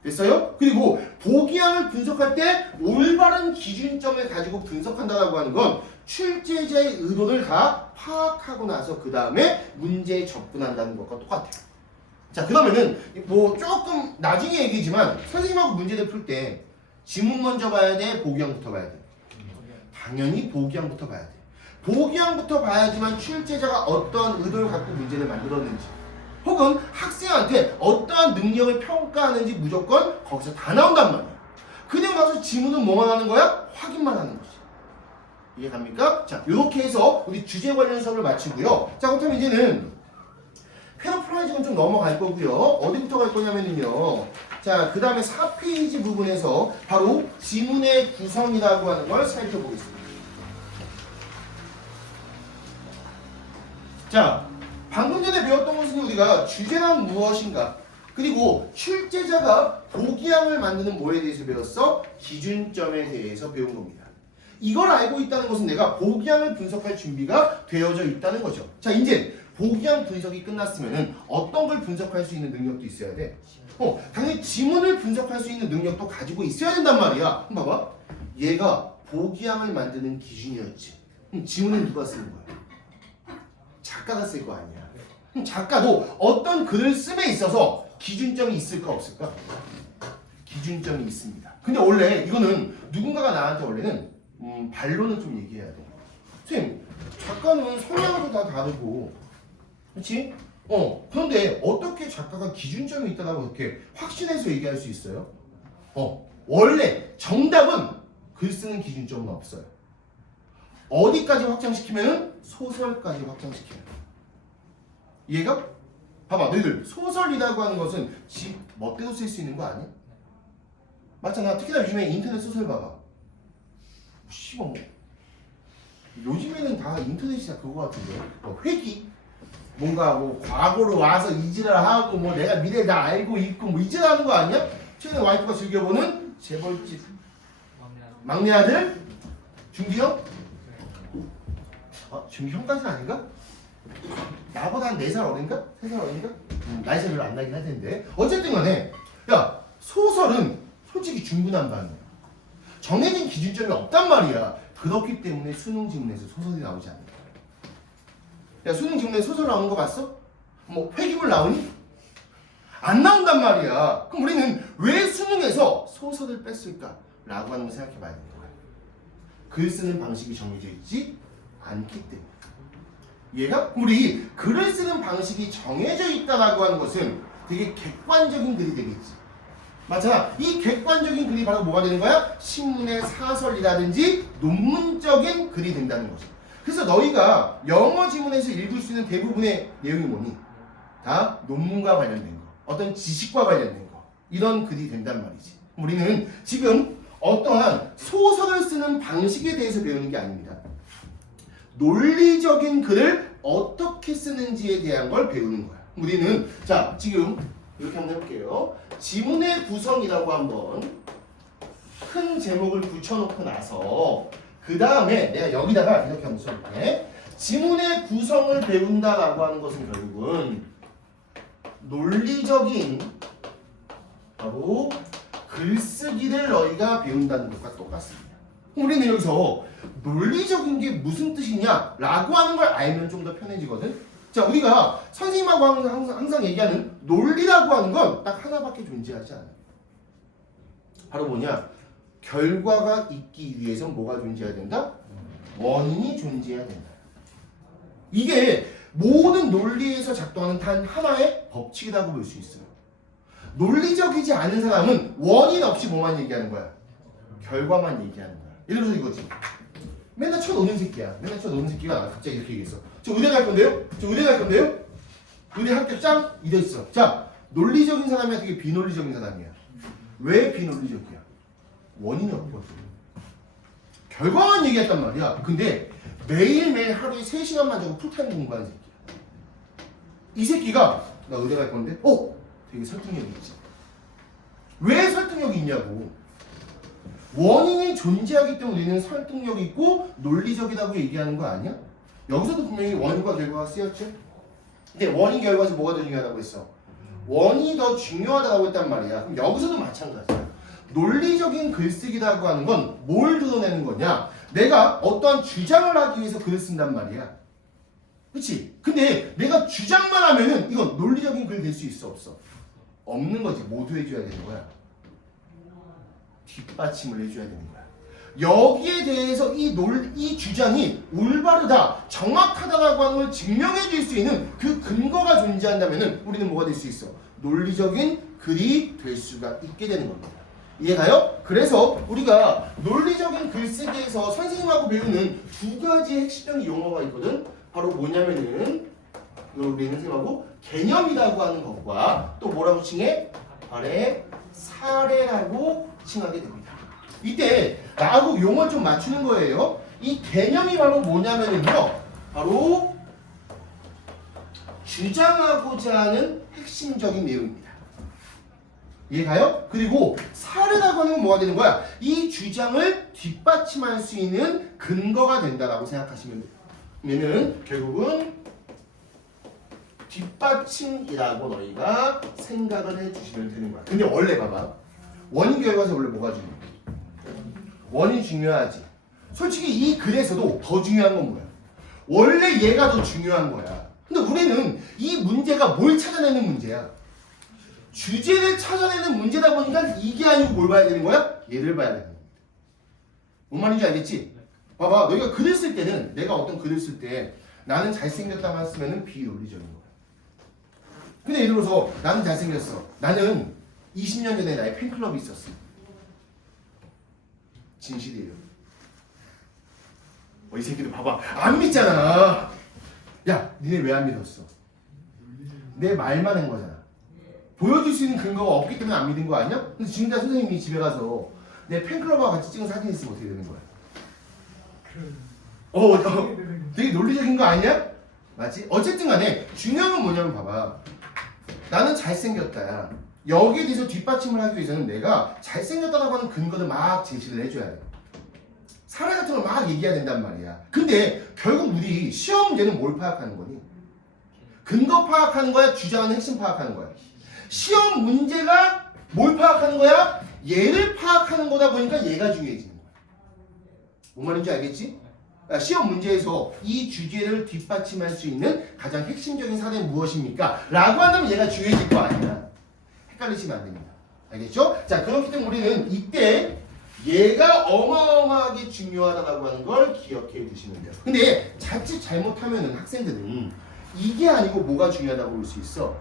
됐어요? 그리고 보기항을 분석할 때 올바른 기준점을 가지고 분석한다라고 하는 건 출제자의 의도를 다 파악하고 나서 그 다음에 문제에 접근한다는 것과 똑같아요. 자 그러면은 뭐 조금 나중에 얘기지만 선생님하고 문제를 풀 때 지문 먼저 봐야 돼? 보기항부터 봐야 돼? 당연히 보기항부터 봐야 돼. 보기항부터 봐야지만 출제자가 어떠한 의도를 갖고 문제를 만들었는지 혹은 학생한테 어떠한 능력을 평가하는지 무조건 거기서 다 나온단 말이야. 그냥 가서 지문은 뭐만 하는 거야? 확인만 하는 거지. 이해갑니까? 자 이렇게 해서 우리 주제 관련 수업을 마치고요. 자 그렇다면 이제는 패러프라이징은 좀 넘어갈 거고요. 어디부터 갈 거냐면요. 자, 그 다음에 4페이지 부분에서 바로 지문의 구성이라고 하는 걸 살펴보겠습니다. 자, 방금 전에 배웠던 것은 우리가 주제란 무엇인가? 그리고 출제자가 보기항을 만드는 뭐에 대해서 배웠어? 기준점에 대해서 배운 겁니다. 이걸 알고 있다는 것은 내가 보기항을 분석할 준비가 되어져 있다는 거죠. 자, 이제 보기항 분석이 끝났으면 어떤 걸 분석할 수 있는 능력도 있어야 돼. 당연히 지문을 분석할 수 있는 능력도 가지고 있어야 된단 말이야. 그럼 봐봐. 얘가 보기항을 만드는 기준이었지. 그럼 지문은 누가 쓰는 거야? 작가가 쓸 거 아니야. 그럼 작가도 어떤 글을 씀에 있어서 기준점이 있을까 없을까? 기준점이 있습니다. 근데 원래 이거는 누군가가 나한테 원래는 반론은 좀 얘기해야 돼. 선생님, 작가는 성향도 다 다르고 그렇지? 그런데 어떻게 작가가 기준점이 있다고 이렇게 확신해서 얘기할 수 있어요? 원래 정답은 글 쓰는 기준점은 없어요. 어디까지 확장시키면 소설까지 확장시켜요. 이해가? 봐봐, 너희들 소설이라고 하는 것은 지 멋대로 쓸 수 있는 거 아니야? 맞잖아. 특히나 요즘에 인터넷 소설 봐봐. 씨발 뭐 요즘에는 다 인터넷이나 그거 같은데 회기 뭔가 뭐 과거로 와서 이지랄하고 뭐 내가 미래 다 알고 있고 뭐 이지랄하는 거 아니야? 최근에 와이프가 즐겨보는 재벌집 막내 아들 준기형? 준기형까지는 아닌가? 나보다 한 4살 어린가? 3살 어린가? 나이 차이 별로 안 나긴 할 텐데 어쨌든 간에 야 소설은 솔직히 중구난방이야. 정해진 기준점이 없단 말이야. 그렇기 때문에 수능 지문에서 소설이 나오지 않는다. 야 수능 지문에 소설 나오는 거 봤어? 뭐 회기물 나오니? 안 나온단 말이야. 그럼 우리는 왜 수능에서 소설을 뺐을까? 라고 하는 걸 생각해 봐야 되는 거야. 글 쓰는 방식이 정해져 있지 않기 때문에. 얘가 우리 글을 쓰는 방식이 정해져 있다라고 하는 것은 되게 객관적인 글이 되겠지. 맞아. 이 객관적인 글이 바로 뭐가 되는 거야? 신문의 사설이라든지 논문적인 글이 된다는 거죠. 그래서 너희가 영어 지문에서 읽을 수 있는 대부분의 내용이 뭐니? 다 논문과 관련된 거, 어떤 지식과 관련된 거, 이런 글이 된단 말이지. 우리는 지금 어떠한 소설을 쓰는 방식에 대해서 배우는 게 아닙니다. 논리적인 글을 어떻게 쓰는지에 대한 걸 배우는 거야. 우리는 자 지금 이렇게 한번 해볼게요. 지문의 구성이라고 한번 큰 제목을 붙여놓고 나서 그 다음에 내가 여기다가 이렇게 한번 써볼게. 지문의 구성을 배운다라고 하는 것은 결국은 논리적인 바로 글쓰기를 너희가 배운다는 것과 똑같습니다. 우리는 여기서 논리적인 게 무슨 뜻이냐 라고 하는 걸 알면 좀 더 편해지거든. 자, 우리가 선생님하고 항상 얘기하는 논리라고 하는 건 딱 하나밖에 존재하지 않아요. 바로 뭐냐? 결과가 있기 위해서 뭐가 존재해야 된다? 원인이 존재해야 된다. 이게 모든 논리에서 작동하는 단 하나의 법칙이라고 볼 수 있어요. 논리적이지 않은 사람은 원인 없이 뭐만 얘기하는 거야? 결과만 얘기하는 거야. 예를 들어서 이거지. 맨날 쳐노는 새끼야. 맨날 쳐노는 새끼가 나 갑자기 이렇게 얘기했어. 저 의대 갈 건데요? 저 의대 갈 건데요? 의대 합격 짱? 이랬어. 자, 논리적인 사람이야 되게 비논리적인 사람이야. 왜 비논리적이야? 원인이 없거든. 결과만 얘기했단 말이야. 근데 매일매일 하루에 3시간만 자고 풀타임 공부하는 새끼야. 이 새끼가 나 의대 갈 건데 되게 설득력이 있지. 왜 설득력이 있냐고. 원인이 존재하기 때문에 우리는 설득력이 있고 논리적이라고 얘기하는 거 아니야? 여기서도 분명히 원인과 결과가 쓰였죠. 근데 원인 결과에서 뭐가 더 중요하다고 했어? 원인이 더 중요하다고 했단 말이야. 그럼 여기서도 마찬가지야. 논리적인 글쓰기라고 하는 건 뭘 드러내는 거냐? 내가 어떠한 주장을 하기 위해서 글을 쓴단 말이야. 그치? 근데 내가 주장만 하면은 이건 논리적인 글이 될 수 있어 없어? 없는 거지. 모두 해줘야 되는 거야. 뒷받침을 해줘야 되는 거야. 여기에 대해서 이 주장이 올바르다, 정확하다라고 하는 걸 증명해 줄 수 있는 그 근거가 존재한다면은 우리는 뭐가 될 수 있어? 논리적인 글이 될 수가 있게 되는 겁니다. 이해가요? 그래서 우리가 논리적인 글쓰기에서 선생님하고 배우는 두 가지의 핵심적인 용어가 있거든. 바로 뭐냐면은 우리 선생님하고 개념이라고 하는 것과 또 뭐라고 칭해? 발의 사례라고 칭하게 됩니다. 이때 나하고 용어를 좀 맞추는 거예요. 이 개념이 바로 뭐냐면요, 바로 주장하고자 하는 핵심적인 내용입니다. 이해가요? 그리고 사례라고 하는 건 뭐가 되는 거야? 이 주장을 뒷받침할 수 있는 근거가 된다라고 생각하시면 되면은 결국은 뒷받침이라고 너희가 생각을 해주시면 되는 거야. 근데 원래 봐봐. 원인 결과에서 원래 뭐가 중요해? 원인이 중요하지. 솔직히 이 글에서도 더 중요한 건 뭐야? 원래 얘가 더 중요한 거야. 근데 우리는 이 문제가 뭘 찾아내는 문제야? 주제를 찾아내는 문제다 보니까 이게 아니고 뭘 봐야 되는 거야? 얘를 봐야 되는 거야. 뭔 말인지 알겠지? 봐봐. 너희가 글을 쓸 때는 내가 어떤 글을 쓸 때 나는 잘생겼다만 쓰면은 비논리적인 거야. 근데 예를 들어서 나는 잘생겼어. 나는 20년 전에 나의 팬클럽이 있었어. 진실이에요. 이 새끼들 봐봐. 안 믿잖아. 야, 니네 왜 안 믿었어? 내 말만 한 거잖아. 보여줄 수 있는 근거가 없기 때문에 안 믿은 거 아니야? 근데 지금 선생님이 집에 가서 내 팬클럽하고 같이 찍은 사진 있으면 어떻게 되는 거야? 되게 논리적인 거 아니야? 맞지? 어쨌든 간에 중요한 건 뭐냐면 봐봐. 나는 잘생겼다. 여기에 대해서 뒷받침을 하기 위해서는 내가 잘생겼다라고 하는 근거를 막 제시를 해줘야 돼. 사례 같은 걸 막 얘기해야 된단 말이야. 근데 결국 우리 시험 문제는 뭘 파악하는 거니? 근거 파악하는 거야? 주장하는 핵심 파악하는 거야? 시험 문제가 뭘 파악하는 거야? 얘를 파악하는 거다 보니까 얘가 중요해지는 거야. 뭔 말인지 알겠지? 시험 문제에서 이 주제를 뒷받침할 수 있는 가장 핵심적인 사례는 무엇입니까? 라고 한다면 얘가 중요해질 거 아니야. 헷갈리시면 안 됩니다. 알겠죠? 자, 그렇기 때문에 우리는 이때 얘가 어마어마하게 중요하다고 하는 걸 기억해 두시면 돼요. 근데 자칫 잘못하면은 학생들은 이게 아니고 뭐가 중요하다고 볼 수 있어?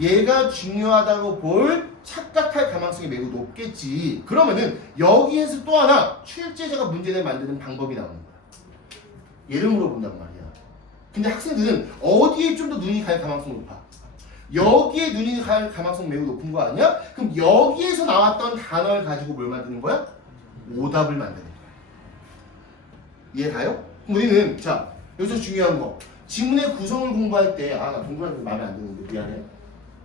얘가 중요하다고 볼 착각할 가능성이 매우 높겠지. 그러면은 여기에서 또 하나 출제자가 문제를 만드는 방법이 나오는 거야. 얘를 물어본단 말이야. 근데 학생들은 어디에 좀 더 눈이 갈 가능성이 높아? 여기에 눈이 갈 가능성이 매우 높은 거 아니야? 그럼 여기에서 나왔던 단어를 가지고 뭘 만드는 거야? 오답을 만드는 거야. 이해가요? 우리는 자 여기서 중요한 거 지문의 구성을 공부할 때 나 공부하는 게 마음에 안 드는데 미안해.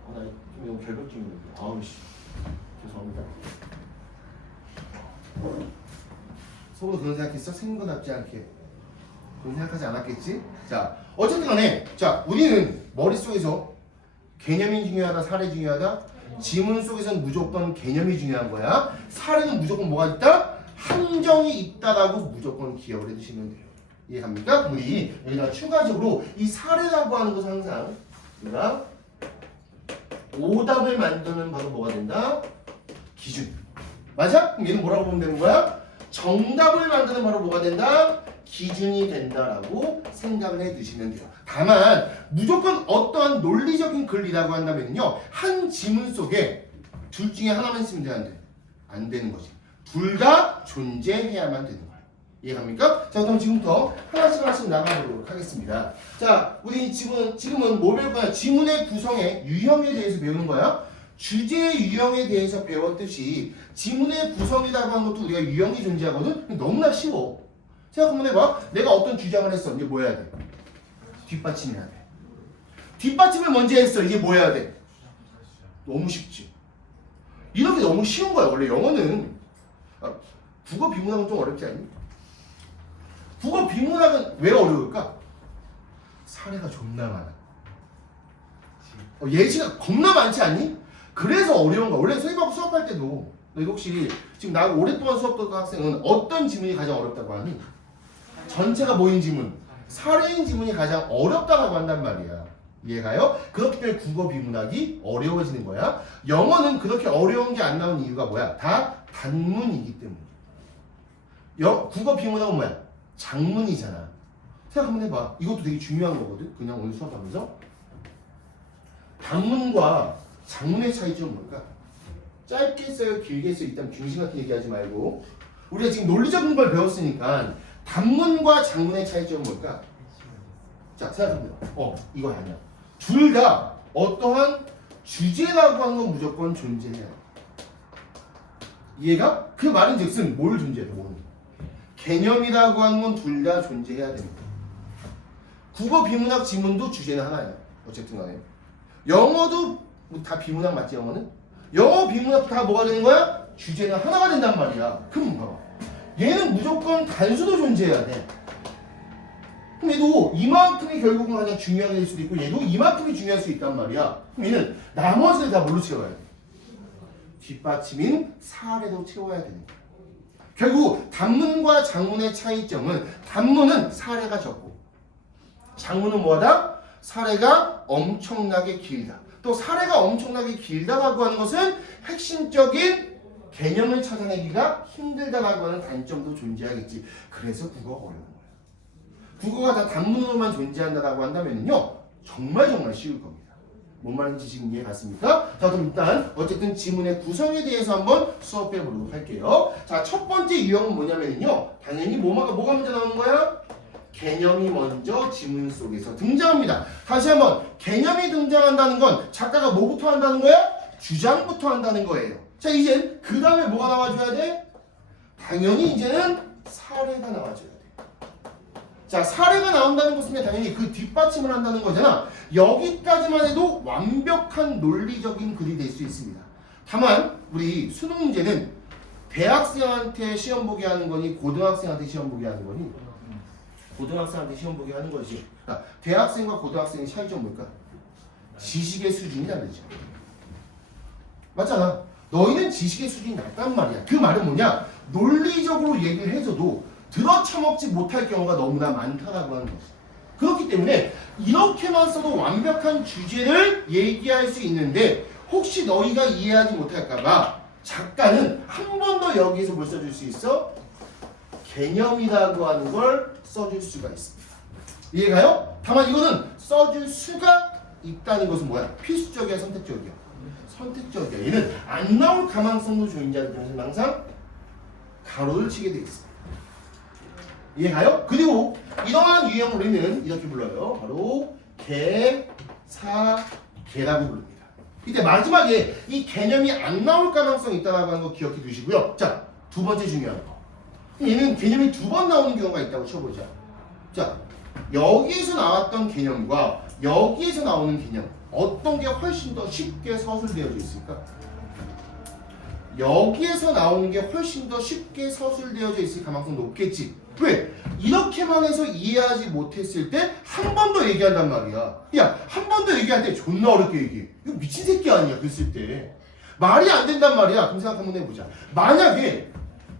나 너무 결벽증인데. 아우씨 죄송합니다. 속으로 그런 생각했어? 생긴 거 답지 않게 그런 생각하지 않았겠지? 자 어쨌든 간에 자 우리는 머릿속에서 개념이 중요하다, 사례 중요하다? 지문 속에서는 무조건 개념이 중요한 거야. 사례는 무조건 뭐가 있다? 함정이 있다라고 무조건 기억을 해두시면 돼요. 이해갑니까? 우리 여기다 추가적으로 이 사례라고 하는 것은 항상 우리가 오답을 만드는 바로 뭐가 된다? 기준. 맞아? 그럼 얘는 뭐라고 보면 되는 거야? 정답을 만드는 바로 뭐가 된다? 기준이 된다라고 생각을 해두시면 돼요. 다만 무조건 어떠한 논리적인 글이라고 한다면요, 한 지문 속에 둘 중에 하나만 있으면 돼, 안 돼? 안 되는 거지. 둘 다 존재해야만 되는 거예요. 이해갑니까? 자, 그럼 지금부터 하나씩 나가보도록 하겠습니다. 자, 우리 지금은 뭘 배울 거야? 지문의 구성의 유형에 대해서 배우는 거야. 주제의 유형에 대해서 배웠듯이 지문의 구성이라고 하는 것도 우리가 유형이 존재하거든? 너무나 쉬워. 생각 한번 해봐. 내가 어떤 주장을 했어. 이제 뭐 해야 돼? 뒷받침해야 돼. 뒷받침을 먼저 했어. 이제 뭐 해야 돼? 너무 쉽지. 이렇게 너무 쉬운 거야. 원래 영어는. 국어 비문학은 좀 어렵지 않니? 국어 비문학은 왜 어려울까? 사례가 존나 많아. 예시가 겁나 많지 않니? 그래서 어려운 거야. 원래 선생님하고 수업할 때도 너 혹시 지금 나하고 오랫동안 수업 듣던 학생은 어떤 지문이 가장 어렵다고 하니? 전체가 모인 지문, 사례인 지문이 가장 어렵다고 한단 말이야. 이해가요? 그렇기 때문에 국어 비문학이 어려워지는 거야. 영어는 그렇게 어려운 게 안 나온 이유가 뭐야? 다 단문이기 때문에. 국어 비문학은 뭐야? 장문이잖아. 생각 한번 해봐. 이것도 되게 중요한 거거든. 그냥 오늘 수업하면서 단문과 장문의 차이점은 뭘까? 짧게 써요, 길게 써요? 일단 균신 같은 얘기하지 말고 우리가 지금 논리적인 걸 배웠으니까 단문과 장문의 차이점은 뭘까? 자, 생각합니다. 이거 아니야. 둘 다 어떠한 주제라고 하는 건 무조건 존재해야 돼. 이해가? 그 말은 즉슨 뭘 존재해? 뭘? 개념이라고 하는 건 둘 다 존재해야 됩니다. 국어 비문학 지문도 주제는 하나예요. 어쨌든 간에. 영어도 다 비문학 맞지, 영어는? 영어 비문학 다 뭐가 되는 거야? 주제는 하나가 된단 말이야. 그럼 봐봐. 얘는 무조건 단수도 존재해야 돼. 그럼 얘도 이만큼이 결국은 가장 중요하게 될 수도 있고 얘도 이만큼이 중요할 수 있단 말이야. 그럼 얘는 나머지를 다 뭘로 채워야 돼? 뒷받침인 사례도 채워야 되는 거야. 결국 단문과 장문의 차이점은 단문은 사례가 적고 장문은 뭐하다? 사례가 엄청나게 길다. 또 사례가 엄청나게 길다라고 하는 것은 핵심적인 개념을 찾아내기가 힘들다라고 하는 단점도 존재하겠지. 그래서 국어가 어려운 거예요. 국어가 다 단문으로만 존재한다라고 한다면요 정말 쉬울 겁니다. 뭔 말인지 지금 이해 갔습니까? 자, 그럼 일단 어쨌든 지문의 구성에 대해서 한번 수업해 보도록 할게요. 자, 첫 번째 유형은 뭐냐면요 당연히 뭐가 먼저 나오는 거야? 개념이 먼저 지문 속에서 등장합니다. 다시 한번 개념이 등장한다는 건 작가가 뭐부터 한다는 거야? 주장부터 한다는 거예요. 자, 이젠 그 다음에 뭐가 나와줘야 돼? 당연히 이제는 사례가 나와줘야 돼. 자, 사례가 나온다는 것은 당연히 그 뒷받침을 한다는 거잖아. 여기까지만 해도 완벽한 논리적인 글이 될 수 있습니다. 다만 우리 수능 문제는 대학생한테 시험 보게 하는 거니 고등학생한테 시험 보게 하는 거니? 고등학생한테 시험 보게 하는 거지. 대학생과 고등학생의 차이점 뭘까? 지식의 수준이 다르죠. 맞잖아. 너희는 지식의 수준이 낮단 말이야. 그 말은 뭐냐? 논리적으로 얘기를 해줘도 들어쳐먹지 못할 경우가 너무나 많다라고 하는 거지. 그렇기 때문에 이렇게만 써도 완벽한 주제를 얘기할 수 있는데 혹시 너희가 이해하지 못할까봐 작가는 한 번 더 여기에서 뭘 써줄 수 있어? 개념이라고 하는 걸 써줄 수가 있습니다. 이해가요? 다만 이거는 써줄 수가 있다는 것은 뭐야? 필수적이야, 선택적이야? 선택적이야. 얘는 안 나올 가망성도 존재하기 때문에 항상 가로를 치게 돼 있습니다. 이해가요? 그리고 이러한 유형을 우리는 이렇게 불러요. 바로 개, 사, 개라고 부릅니다. 이때 마지막에 이 개념이 안 나올 가능성이 있다고 하는 거 기억해 두시고요. 자, 두 번째 중요한 거. 얘는 개념이 두 번 나오는 경우가 있다고 쳐보자. 자, 여기에서 나왔던 개념과 여기에서 나오는 개념 어떤 게 훨씬 더 쉽게 서술되어져 있을까? 여기에서 나오는 게 훨씬 더 쉽게 서술되어져 있을 가능성이 높겠지. 왜? 이렇게만 해서 이해하지 못했을 때 한 번 더 얘기한단 말이야. 야, 한 번 더 얘기할 때 존나 어렵게 얘기해. 이거 미친 새끼 아니야, 글쓸 때. 말이 안 된단 말이야. 그럼 생각 한번 해보자. 만약에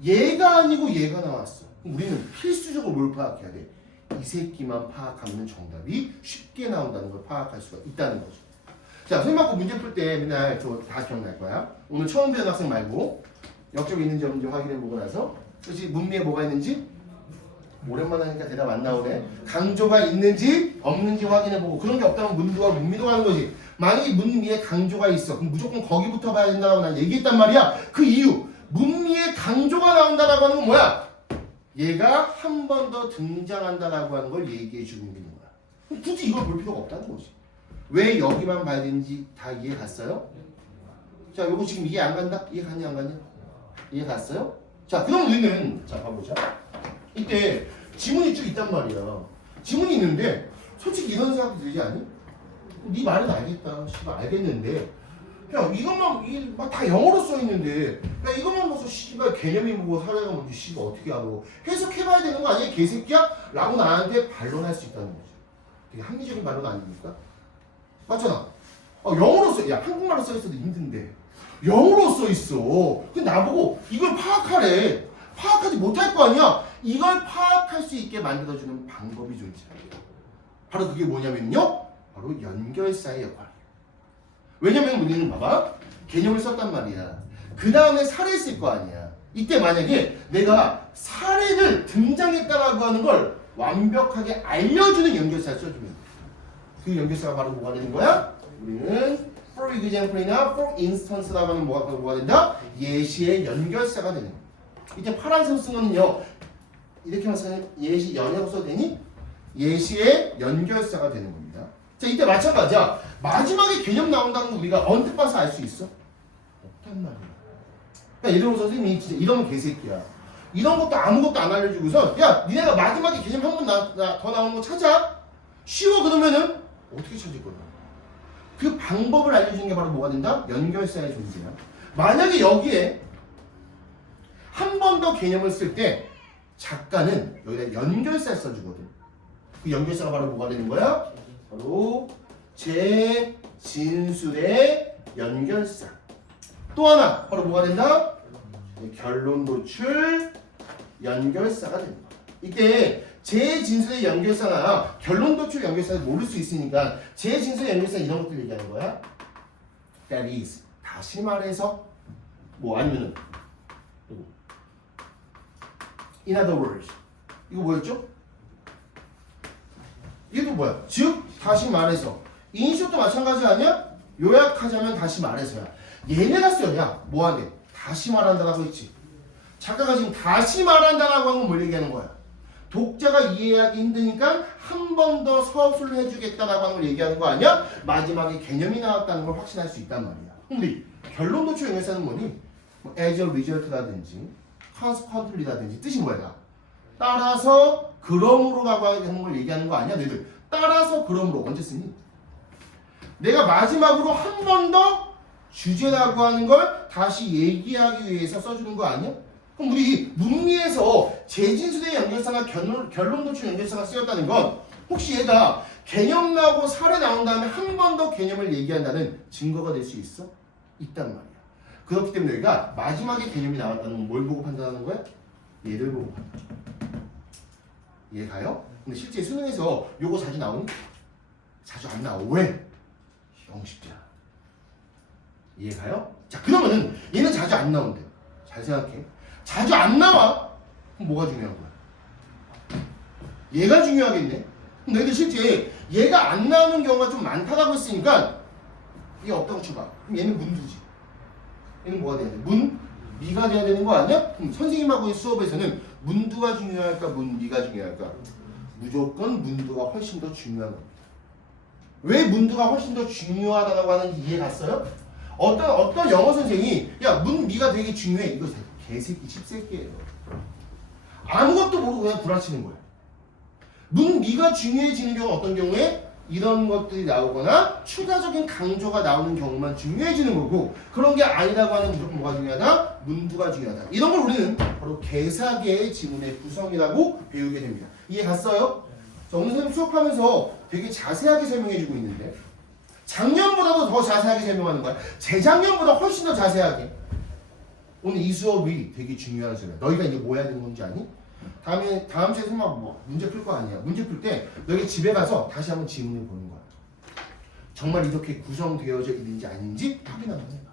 얘가 아니고 얘가 나왔어. 우리는 필수적으로 뭘 파악해야 돼? 이 새끼만 파악하면 정답이 쉽게 나온다는 걸 파악할 수가 있다는 거죠. 자, 선생님 하고 문제 풀 때 맨날 저 다 기억날 거야. 오늘 처음 배운 학생 말고 역적이 있는지 없는지 확인해보고 나서 그렇지 문미에 뭐가 있는지 오랜만에 하니까 대답 안 나오네. 강조가 있는지 없는지 확인해보고 그런 게 없다면 문두와 문미도 하는 거지. 만약에 문미에 강조가 있어 그럼 무조건 거기부터 봐야 된다고 난 얘기했단 말이야. 그 이유 문미에 강조가 나온다라고 하는 건 뭐야? 얘가 한 번 더 등장한다라고 하는 걸 얘기해 주는 게 거야. 그럼 굳이 이걸 볼 필요가 없다는 거지. 왜 여기만 봐야 되는지 다 이해 갔어요? 자, 요거 지금 이해 안 간다? 이해 갔냐 안 갔냐? 이해 갔어요? 자, 그럼 우리는 자 봐보자. 이때 지문이 쭉 있단 말이야. 지문이 있는데 솔직히 이런 생각도 들지 않니? 네 말은 알겠다. 씨발 알겠는데 야 이것만 막 다 영어로 써 있는데 야 이것만 봐서 씨발 개념이 뭐고 사례가 뭔지 씨발 어떻게 알고 해석해봐야 되는 거 아니야 개새끼야? 라고 나한테 반론할 수 있다는 거지. 되게 합리적인 반론 아닙니까? 맞잖아. 영어로 써. 야 한국말로 써 있어도 힘든데 영어로 써 있어. 근데 나보고 이걸 파악하래. 파악하지 못할 거 아니야. 이걸 파악할 수 있게 만들어주는 방법이 존재해요. 바로 그게 뭐냐면요. 바로 연결사의 역할이에요. 왜냐면 우리는 봐봐. 개념을 썼단 말이야. 그 다음에 사례를 쓸 거 아니야. 이때 만약에 내가 사례를 등장했다라고 하는 걸 완벽하게 알려주는 연결사를 써주면 돼. 그 연결사가 바로 뭐가 되는 거야? 우리는 for example이나 for instance라고 하는 뭐가 된다? 예시의 연결사가 되는 거야. 이때 파란색 쓴 거는요. 이렇게만 쓰면 예시 연이라고 써도 되니? 예시의 연결사가 되는 겁니다. 자, 이때 마찬가지야. 마지막에 개념 나온다는 거 우리가 언뜻 봐서 알 수 있어? 없단 말이야. 그러니까 예를 들어서 선생님이 진짜 이러면 개새끼야. 이런 것도 아무것도 안 알려주고서 야, 니네가 마지막에 개념 한 번 더 나오는 거 찾아? 쉬워 그러면은 어떻게 찾을 거야? 그 방법을 알려주는 게 바로 뭐가 된다? 연결사의 존재야. 만약에 여기에 한 번 더 개념을 쓸 때 작가는 여기다 연결사를 써주거든. 그 연결사가 바로 뭐가 되는 거야? 바로 재진술의 연결사. 또 하나 바로 뭐가 된다? 결론 도출 연결사가 된다. 이때 재진술의 연결사나 결론 도출 연결사를 모를 수 있으니까 재진술의 연결사 이런 것들 얘기하는 거야. That is 다시 말해서 뭐 아니면은 In other words 이거 뭐였죠? 이게 뭐야? 즉 다시 말해서 인쇼도 마찬가지 아니야? 요약하자면 다시 말해서야. 얘네가 써야 뭐하네? 다시 말한다라고 했지. 작가가 지금 다시 말한다라고 하는 건 뭘 얘기하는 거야? 독자가 이해하기 힘드니까 한 번 더 서술을 해주겠다라고 하는 걸 얘기하는 거 아니야? 마지막에 개념이 나왔다는 걸 확신할 수 있단 말이야. 근데 결론 도출 연결사는 뭐니? 뭐 as a result라든지 consequently라든지 뜻이 뭐야? 따라서 그러므로라고 하는 걸 얘기하는 거 아니야? 너희들 따라서 그러므로 언제 쓰니? 내가 마지막으로 한 번 더 주제라고 하는 걸 다시 얘기하기 위해서 써주는 거 아니야? 그럼 우리 문미에서 재진술의 연결사나 결론 도출 연결사가 쓰였다는 건 혹시 얘가 개념 나오고 사례 나온 다음에 한 번 더 개념을 얘기한다는 증거가 될 수 있어? 있단 말이야. 그렇기 때문에 우리가 마지막에 개념이 나왔다는 건 뭘 보고 판단하는 거야? 얘를 보고 판단. 이해 가요? 근데 실제 수능에서 요거 자주 나오니? 자주 안 나와. 왜? 영 쉽잖아. 이해 가요? 자, 그러면은 얘는 자주 안 나온대. 잘 생각해. 자주 안 나와. 그럼 뭐가 중요한 거야? 얘가 중요하겠네. 그럼 너희들 실제 얘가 안 나오는 경우가 좀 많다라고 했으니까 얘 없다고 쳐봐. 그럼 얘는 문두지. 얘는 뭐가 돼야 돼? 문미가 돼야 되는 거 아니야? 그럼 선생님하고의 수업에서는 문두가 중요할까? 문미가 중요할까? 무조건 문두가 훨씬 더 중요한 겁니다. 왜 문두가 훨씬 더 중요하다고 하는지 이해 갔어요? 어떤 영어 선생이 야 문미가 되게 중요해. 이거 개새끼 씹새끼예요. 아무것도 모르고 그냥 구라치는 거야. 문미가 중요해지는 경우는 어떤 경우에? 이런 것들이 나오거나 추가적인 강조가 나오는 경우만 중요해지는 거고 그런 게 아니라고 하는 무조건 뭐가 중요하다? 문부가 중요하다. 이런 걸 우리는 바로 개사계의 지문의 구성이라고 배우게 됩니다. 이해 갔어요? 자, 오늘 선생님 수업하면서 되게 자세하게 설명해주고 있는데 작년보다도 더 자세하게 설명하는 거야. 재작년보다 훨씬 더 자세하게. 오늘 이 수업이 되게 중요한 수업이야. 너희가 이제 뭐 해야 되는 건지 아니? 다음 주에 선생님 뭐 문제 풀 거 아니야. 문제 풀 때 너희가 집에 가서 다시 한번 지문을 보는 거야. 정말 이렇게 구성되어져 있는지 아닌지 확인 한번 해봐.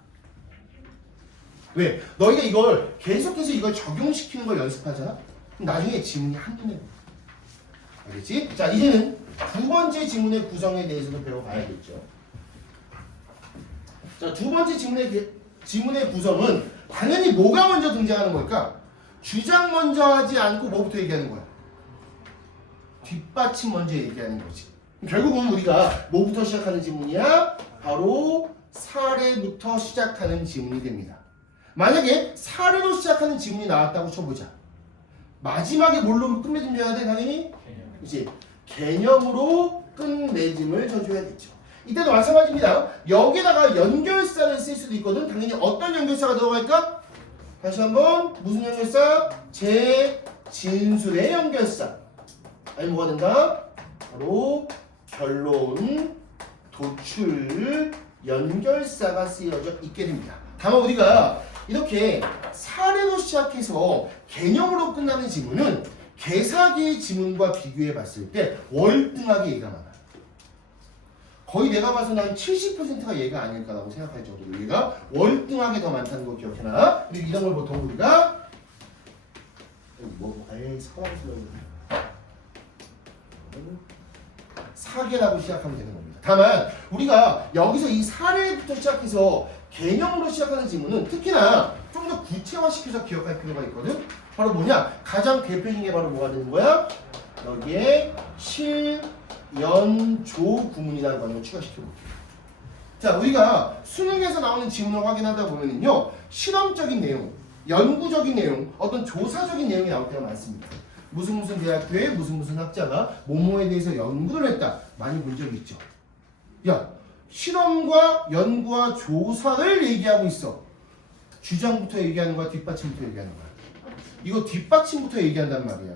왜? 너희가 이걸 계속해서 이걸 적용시키는 걸 연습하잖아? 그럼 나중에 지문이 한눈에 보여. 알겠지? 자, 이제는 두 번째 지문의 구성에 대해서도 배워봐야겠죠. 자, 두 번째 지문의 구성은 당연히 뭐가 먼저 등장하는 걸까? 주장 먼저 하지 않고 뭐부터 얘기하는 거야? 뒷받침 먼저 얘기하는 거지. 결국은 우리가 뭐부터 시작하는 지문이야? 바로 사례부터 시작하는 지문이 됩니다. 만약에 사례로 시작하는 지문이 나왔다고 쳐보자. 마지막에 뭘로 끝맺음해야 돼? 당연히? 그치? 개념으로 끝맺음을 쳐줘야겠죠. 이때도 마찬가지입니다. 여기다가 연결사를 쓸 수도 있거든. 당연히 어떤 연결사가 들어갈까? 다시 한번 무슨 연결사? 재진술의 연결사. 아니 뭐가 된다? 바로 결론, 도출, 연결사가 쓰여져 있게 됩니다. 다만 우리가 이렇게 사례로 시작해서 개념으로 끝나는 지문은 개사기의 지문과 비교해 봤을 때 월등하게 얘가 많아. 거의 내가 봐서 난 70%가 얘가 아닐까라고 생각할 정도로 얘가 월등하게 더 많다는 거 기억해놔. 그리고 이런 걸 보통 우리가 사계라고 시작하면 되는 겁니다. 다만 우리가 여기서 이 사례부터 시작해서 개념으로 시작하는 지문은 특히나 좀 더 구체화시켜서 기억할 필요가 있거든. 바로 뭐냐? 가장 대표적인 게 바로 뭐가 되는 거야? 여기에 실, 연, 조 구문이라는 걸 추가시켜볼게요. 자, 우리가 수능에서 나오는 지문을 확인하다 보면요, 실험적인 내용, 연구적인 내용, 어떤 조사적인 내용이 나올 때가 많습니다. 무슨 대학교에 무슨 학자가 뭐뭐에 대해서 연구를 했다. 많이 본 적이 있죠. 야, 실험과 연구와 조사를 얘기하고 있어. 주장부터 얘기하는 거야, 뒷받침부터 얘기하는 거야. 이거 뒷받침부터 얘기한단 말이야.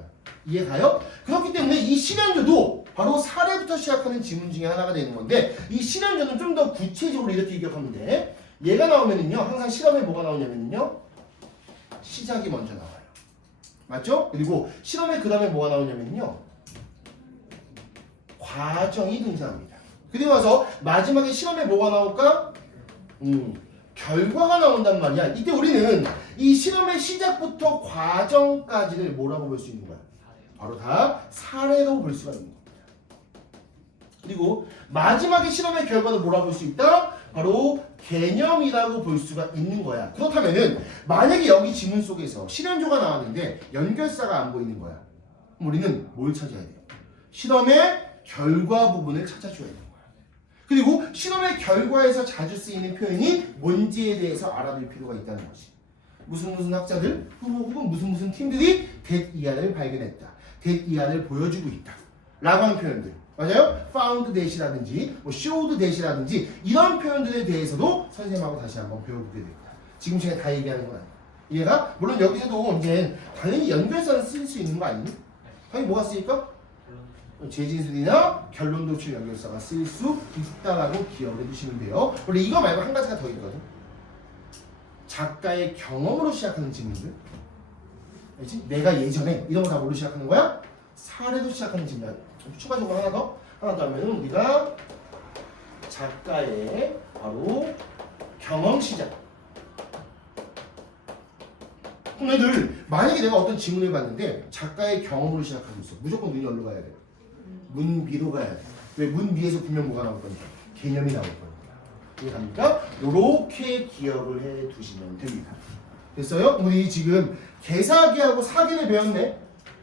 이해 가요? 그렇기 때문에 이 실현조도 바로 사례부터 시작하는 지문 중에 하나가 되는 건데 이 실현조는 좀 더 구체적으로 이렇게 기억하면 돼. 얘가 나오면은요, 항상 실험에 뭐가 나오냐면요, 시작이 먼저 나와요. 맞죠? 그리고 실험에 그 다음에 뭐가 나오냐면요, 과정이 등장합니다. 그리고 와서 마지막에 실험에 뭐가 나올까? 결과가 나온단 말이야. 이때 우리는 이 실험의 시작부터 과정까지를 뭐라고 볼 수 있는 거야? 바로 다 사례로 볼 수가 있는 겁니다. 그리고 마지막에 실험의 결과는 뭐라고 볼 수 있다? 바로 개념이라고 볼 수가 있는 거야. 그렇다면은 만약에 여기 지문 속에서 실현조가 나왔는데 연결사가 안 보이는 거야. 그럼 우리는 뭘 찾아야 돼요? 실험의 결과 부분을 찾아줘야 돼요. 그리고 실험의 결과에서 자주 쓰이는 표현이 뭔지에 대해서 알아둘 필요가 있다는 것이. 무슨 학자들 혹은 무슨 팀들이 that 이하를 발견했다. that 이하를 보여주고 있다. 라고 하는 표현들. 맞아요? found that이라든지 뭐 showed that이라든지 이런 표현들에 대해서도 선생님하고 다시 한번 배워보게 됩니다. 지금 제가 다 얘기하는 건 아니에요. 이해가? 물론 여기서도 이제 당연히 연결사를 쓸 수 있는 거 아니니? 당연히 뭐가 쓰일까? 재진술이나 결론 도출 연결사가 쓰일 수 있다라고 기억을 해주시면 돼요. 원래 이거 말고 한 가지가 더 있거든. 작가의 경험으로 시작하는 지문들. 알지? 내가 예전에 이런 거 다 뭘로 시작하는 거야? 사례로 시작하는 지문이야. 추가적으로 하나 더 하면 우리가 작가의 바로 경험 시작. 그럼 애들 만약에 내가 어떤 지문을 봤는데 작가의 경험으로 시작하고 있어. 무조건 눈이 어디로 가야 돼? 문비로 가야 돼. 왜? 문비에서 분명 뭐가 나올 거니까 개념이 나올 거니까. 이해갑니까? 요렇게 기억을 해 두시면 됩니다. 됐어요? 우리 지금 개사계하고 사계를 배웠네.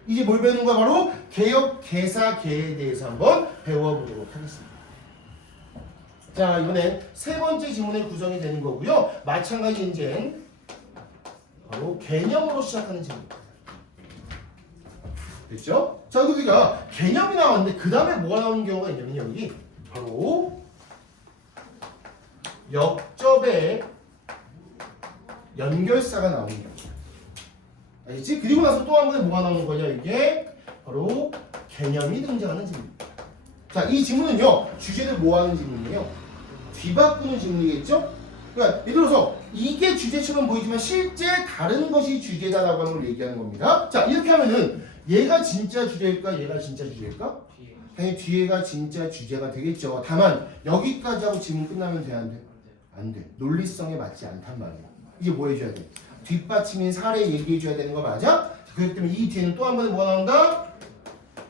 이제 뭘 배우는 거야? 바로 개역 개사계에 대해서 한번 배워보도록 하겠습니다. 자, 이번엔 세 번째 지문의 구성이 되는 거고요. 마찬가지 이제 바로 개념으로 시작하는 지문입니다. 됐죠? 자, 우리가 개념이 나왔는데 그 다음에 뭐가 나오는 경우가 있냐면 여기 바로 역접의 연결사가 나오는 거야. 알겠지? 그리고 나서 또 한 번에 뭐가 나오는 거냐? 이게 바로 개념이 등장하는 질문입니다. 자, 이 질문은요, 주제를 뭐하는 질문이에요? 뒤바꾸는 질문이겠죠? 그러니까 예를 들어서 이게 주제처럼 보이지만 실제 다른 것이 주제다라고 하는 걸 얘기하는 겁니다. 자, 이렇게 하면은 얘가 진짜 주제일까? 얘가 진짜 주제일까? 당연히 뒤에가 진짜 주제가 되겠죠. 다만 여기까지 하고 질문 끝나면 돼, 안 돼? 안 돼. 논리성에 맞지 않단 말이야. 이제 뭐 해줘야 돼? 뒷받침인 사례 얘기해줘야 되는 거 맞아? 그렇기 때문에 이 뒤에는 또 한 번에 뭐가 나온다?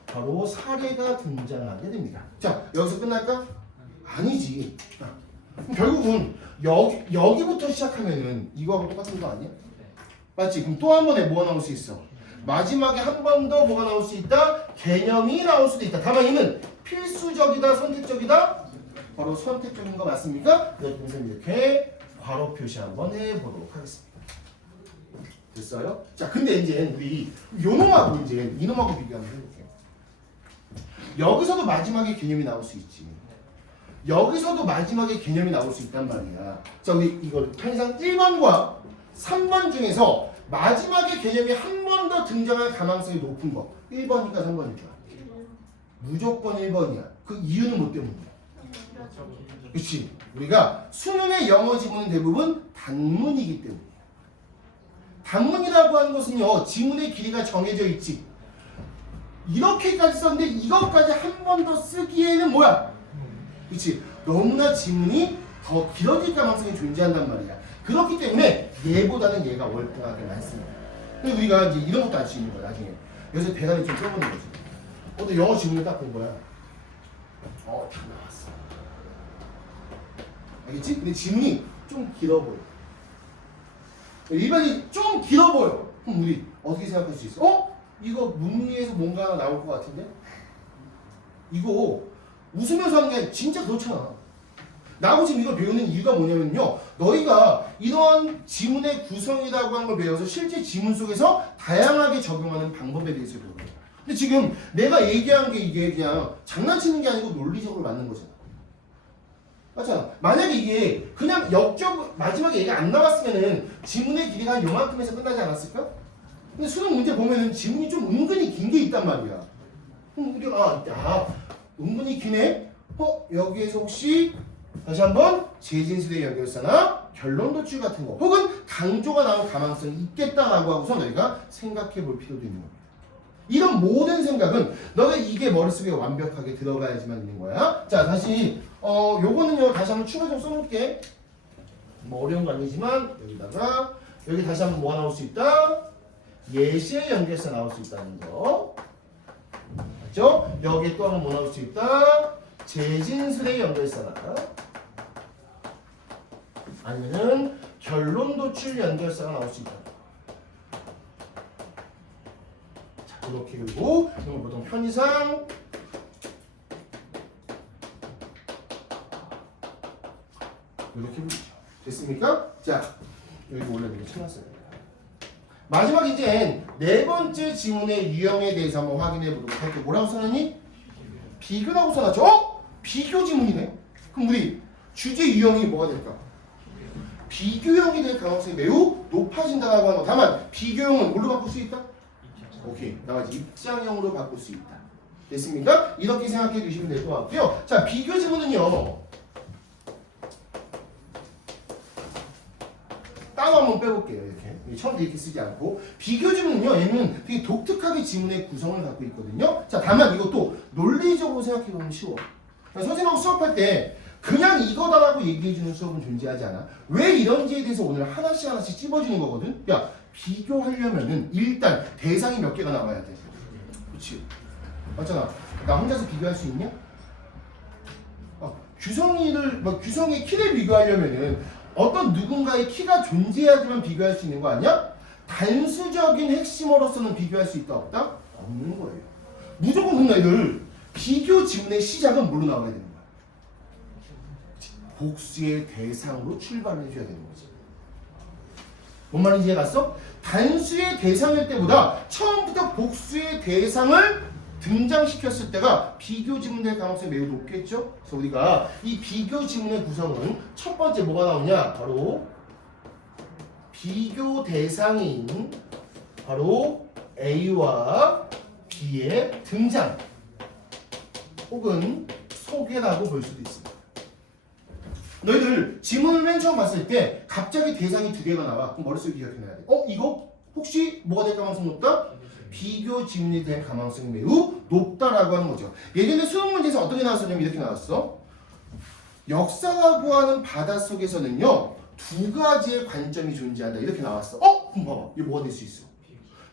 바로 사례가 등장하게 됩니다. 자, 여기서 끝날까? 아니지. 그럼 결국은 여기부터 시작하면은 이거하고 똑같은 거 아니야? 맞지? 그럼 또 한 번에 뭐가 나올 수 있어? 마지막에 한 번 더 뭐가 나올 수 있다? 개념이 나올 수도 있다. 다만 이는 필수적이다, 선택적이다? 바로 선택적인 거 맞습니까? 그래서 이렇게 괄호 표시 한번 해보도록 하겠습니다. 됐어요? 자, 근데 이제 우리 요놈하고 이제 이놈하고 비교 한번 해볼게요. 여기서도 마지막에 개념이 나올 수 있지. 여기서도 마지막에 개념이 나올 수 있단 말이야. 자, 우리 이걸 편의상 1번과 3번 중에서 마지막에 개념이 한 번 더 등장할 가능성이 높은 거 1번이니까 3번일까? 무조건 1번이야. 그 이유는 뭐 때문이야? 그렇지. 우리가 수능의 영어 지문은 대부분 단문이기 때문이야. 단문이라고 하는 것은요, 지문의 길이가 정해져 있지. 이렇게까지 썼는데 이것까지 한 번 더 쓰기에는 뭐야? 그렇지. 너무나 지문이 더 길어질 가능성이 존재한단 말이야. 그렇기 때문에 얘보다는 얘가 월등하게 많습니다. 근데 우리가 이제 이런 것도 알 수 있는 거야. 나중에 여기서 대단히 좀 써보는 거지. 근데 영어 지문을 딱 본 거야. 다 나왔어. 알겠지? 근데 지문이 좀 길어 보여. 일반이 좀 길어 보여. 그럼 우리 어떻게 생각할 수 있어? 이거 문리에서 뭔가 하나 나올 것 같은데? 이거 웃으면서 하는 게 진짜 그렇잖아. 나하고 지금 이걸 배우는 이유가 뭐냐면요, 너희가 이런 지문의 구성이라고 하는 걸 배워서 실제 지문 속에서 다양하게 적용하는 방법에 대해서 배우는 거야. 근데 지금 내가 얘기한 게 이게 그냥 장난치는 게 아니고 논리적으로 맞는 거잖아. 맞잖아. 만약에 이게 그냥 역적 마지막에 얘가 안 나왔으면은 지문의 길이가 한 요만큼에서 끝나지 않았을까? 근데 수능 문제 보면은 지문이 좀 은근히 긴 게 있단 말이야. 그럼 우리가 은근히 기네? 여기에서 혹시 다시 한번 재진수의 연결사나 결론 도출 같은 거 혹은 강조가 나올 가능성이 있겠다라고 하고서 너희가 생각해 볼 필요도 있는 겁니다. 이런 모든 생각은 너가 이게 머릿속에 완벽하게 들어가야지만 있는 거야. 자, 다시 요거는요 다시 한번 추가 좀 써놓을게. 뭐 어려운 거 아니지만 여기다가 여기 다시 한번 뭐가 나올 수 있다? 예시의 연결사 나올 수 있다는 거. 맞죠? 여기에 또 한번 뭐 나올 수 있다? 재진술의 연결사나 아니면은 결론 도출 연결사가 나올 수 있다. 자, 이렇게 그리고 이건 보통 편의상 이렇게 부르죠. 됐습니까? 자, 여기 원래 이렇게 쳐놨어요. 마지막 이제 네 번째 지문의 유형에 대해서 한번 확인해 보도록 할게요. 뭐라고 써놨니? 비교라고 써놨죠? 비교 지문이네. 그럼 우리 주제 유형이 뭐가 될까? 비교형이 될 가능성이 매우 높아진다고 하는 거. 다만 비교형은 뭘로 바꿀 수 있다? 오케이, 나머지 입장형으로 바꿀 수 있다. 됐습니까? 이렇게 생각해 주시면 될 것 같고요. 자, 비교 지문은요 따로 한번 빼볼게요. 이렇게 처음부터 이렇게 쓰지 않고 비교 지문은요 얘는 되게 독특하게 지문의 구성을 갖고 있거든요. 자, 다만 이것도 논리적으로 생각해 보면 쉬워. 선생님하고 수업할 때 그냥 이거다라고 얘기해주는 수업은 존재하지 않아. 왜 이런지에 대해서 오늘 하나씩 하나씩 찝어주는 거거든. 야, 비교하려면은 일단 대상이 몇 개가 나와야 돼. 그렇지? 맞잖아. 나 혼자서 비교할 수 있냐? 규성의 키를 비교하려면은 어떤 누군가의 키가 존재해야지만 비교할 수 있는 거 아니야? 단수적인 핵심어로서는 비교할 수 있다 없다? 없는 거예요. 무조건 그런 애들 비교 지문의 시작은 뭘로 나와야 되는 거야? 복수의 대상으로 출발을 해줘야 되는 거지. 뭔 말인지 이해 갔어? 단수의 대상일 때보다 처음부터 복수의 대상을 등장시켰을 때가 비교 지문될 가능성이 매우 높겠죠? 그래서 우리가 이 비교 지문의 구성은 첫 번째 뭐가 나오냐? 바로 비교 대상인 바로 A와 B의 등장 혹은 소개라고 볼 수도 있습니다. 너희들 지문을 맨 처음 봤을 때 갑자기 대상이 두 개가 나와. 그럼 머릿속에 기억해놔야 돼. 이거 혹시 뭐가 될 가능성이 높다? 비교 지문이 될 가능성이 매우 높다라고 하는 거죠. 예전에 수능 문제에서 어떻게 나왔었냐면 이렇게 나왔어. 역사가 구하는 바닷속에서는요 두 가지의 관점이 존재한다 이렇게 나왔어. 그럼 봐봐 이게 뭐가 될 수 있어?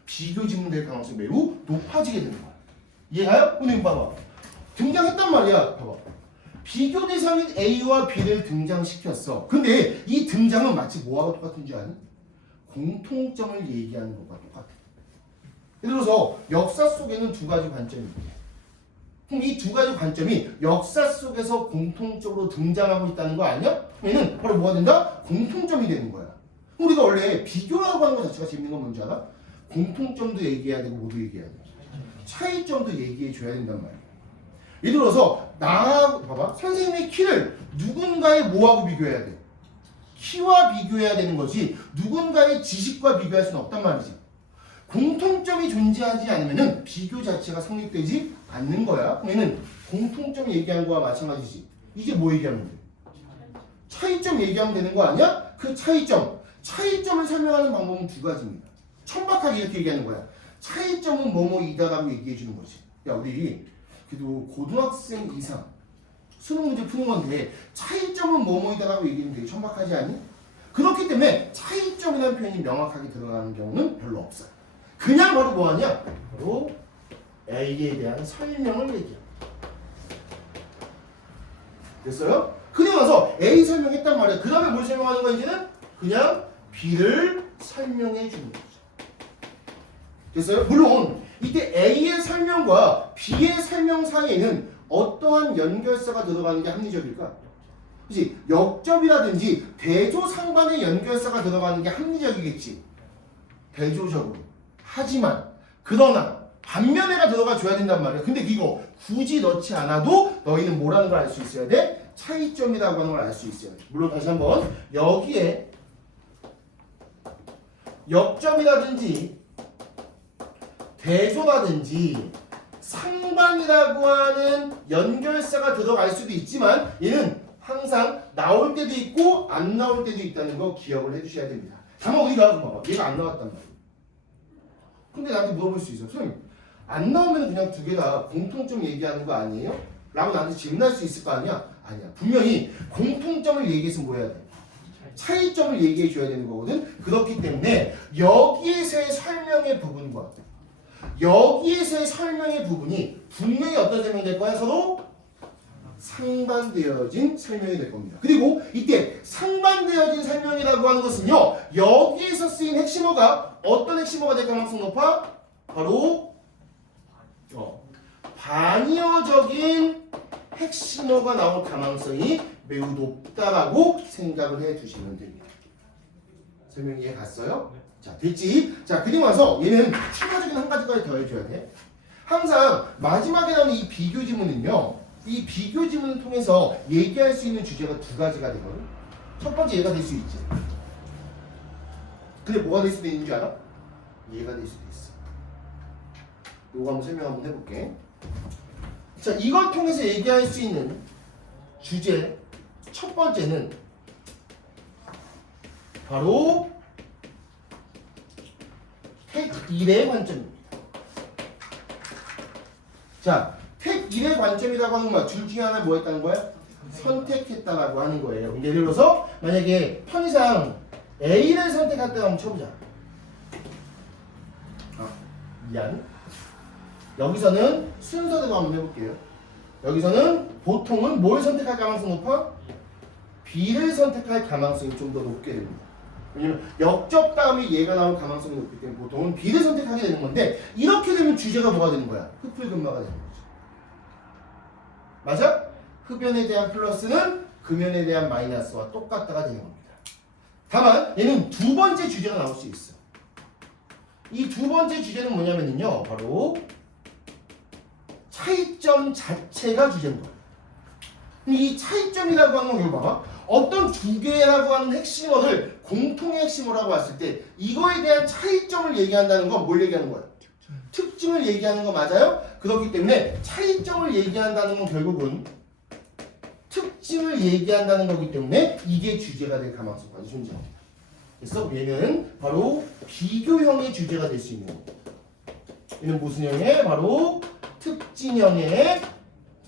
비교 지문 될 가능성이 매우 높아지게 되는 거야. 이해가요? 근데 봐봐 등장했단 말이야. 봐봐 비교 대상인 A와 B를 등장시켰어. 근데 이 등장은 마치 뭐하고 똑같은 줄 아니? 공통점을 얘기하는 것과 똑같아. 예를 들어서 역사 속에는 두 가지 관점이 있대. 그럼 이 두 가지 관점이 역사 속에서 공통적으로 등장하고 있다는 거 아니야? 얘는 바로 뭐가 된다? 공통점이 되는 거야. 우리가 원래 비교라고 하는 것 자체가 재밌는 건 뭔지 알아? 공통점도 얘기해야 되고 뭐도 얘기해야 돼. 차이점도 얘기해 줘야 된단 말이야. 예를 들어서 봐봐 선생님의 키를 누군가의 뭐하고 비교해야 돼? 키와 비교해야 되는 것이 누군가의 지식과 비교할 수는 없단 말이지. 공통점이 존재하지 않으면 비교 자체가 성립되지 않는 거야. 얘는 공통점 얘기하는 거와 마찬가지지. 이제 뭐 얘기하면 돼? 차이점 얘기하면 되는 거 아니야? 그 차이점을 설명하는 방법은 두 가지입니다. 천박하게 이렇게 얘기하는 거야. 차이점은 뭐뭐이다라고 얘기해 주는 거지. 야 우리 그래도 고등학생 이상 수능 문제 푸는 건데 차이점은 뭐뭐이다라고 얘기하면 되게 천박하지 않니? 그렇기 때문에 차이점이라는 표현이 명확하게 드러나는 경우는 별로 없어요. 그냥 바로 뭐하냐? 바로 A에 대한 설명을 얘기합니다. 됐어요? 그리고 나서 A 설명했단 말이야. 그 다음에 뭘 설명하는 거야 이제는? 그냥 B를 설명해 주는 거죠. 됐어요? 물론 이때 A의 설명과 B의 설명 사이에는 어떠한 연결사가 들어가는 게 합리적일까? 그치? 역접이라든지 대조상반의 연결사가 들어가는 게 합리적이겠지. 대조적으로. 하지만 그러나 반면에가 들어가 줘야 된단 말이야. 근데 이거 굳이 넣지 않아도 너희는 뭐라는 걸 알 수 있어야 돼? 차이점이라고 하는 걸 알 수 있어야 돼. 물론 다시 한번 여기에 역점이라든지 대조라든지 상반이라고 하는 연결사가 들어갈 수도 있지만 얘는 항상 나올 때도 있고 안 나올 때도 있다는 거 기억을 해주셔야 됩니다. 다만 우리가 봐봐 얘가 안 나왔단 말이야. 근데 나한테 물어볼 수 있어. 선생님 안 나오면 그냥 두 개 다 공통점 얘기하는 거 아니에요? 라고 나한테 질문할 수 있을 거 아니야? 아니야. 분명히 공통점을 얘기해서 뭐 해야 돼? 차이점을 얘기해 줘야 되는 거거든. 그렇기 때문에 여기에서의 설명의 부분과 여기에서의 설명의 부분이 분명히 어떤 설명이 될 거야? 서로 상반되어진 설명이 될 겁니다. 그리고 이때 상반되어진 설명이라고 하는 것은요. 여기에서 쓰인 핵심어가 어떤 핵심어가 될 가능성이 높아? 바로 반의어적인 핵심어가 나올 가능성이 매우 높다라고 생각을 해주시면 됩니다. 설명 이해 갔어요? 자 됐지? 자 그리고 나서 얘는 추가적인 한 가지까지 더 해줘야 돼. 항상 마지막에 나오는 이 비교 지문은요. 이 비교 지문을 통해서 얘기할 수 있는 주제가 두 가지가 되거든. 첫 번째 얘가 될 수 있지. 근데 뭐가 될 수도 있는 줄 알아? 얘가 될 수도 있어. 요거 한번 설명 한번 해볼게. 자 이걸 통해서 얘기할 수 있는 주제 첫 번째는 바로 택 1의 관점입니다. 자, 택 1의 관점이라고 하는 건 둘 중에 하나를 뭐 했다는 거야? 선택했다라고 하는 거예요. 예를 들어서 만약에 편의상 A를 선택할 때가 한번 쳐보자. 미안. 여기서는 순서대로 한번 해볼게요. 여기서는 보통은 뭘 선택할 가능성이 높아? B를 선택할 가능성이 좀 더 높게 됩니다. 왜냐면 역접 다음에 얘가 나올 가능성이 높기 때문에 보통은 B를 선택하게 되는 건데 이렇게 되면 주제가 뭐가 되는 거야? 흡혈근마가 되는 거죠. 맞아? 흡연에 대한 플러스는 금연에 대한 마이너스와 똑같다가 되는 겁니다. 다만 얘는 두 번째 주제가 나올 수 있어. 이 두 번째 주제는 뭐냐면요 바로 차이점 자체가 주제인 거야. 이 차이점이라고 하는 건 이거 봐봐. 어떤 두 개라고 하는 핵심어를 공통의 핵심어라고 봤을 때 이거에 대한 차이점을 얘기한다는 건 뭘 얘기하는 거야? 특징을 얘기하는 거 맞아요? 그렇기 때문에 차이점을 얘기한다는 건 결국은 특징을 얘기한다는 거기 때문에 이게 주제가 될 가망성까지 존재합니다. 그래서 얘는 바로 비교형의 주제가 될 수 있는 거. 얘는 무슨 형의? 바로 특징형의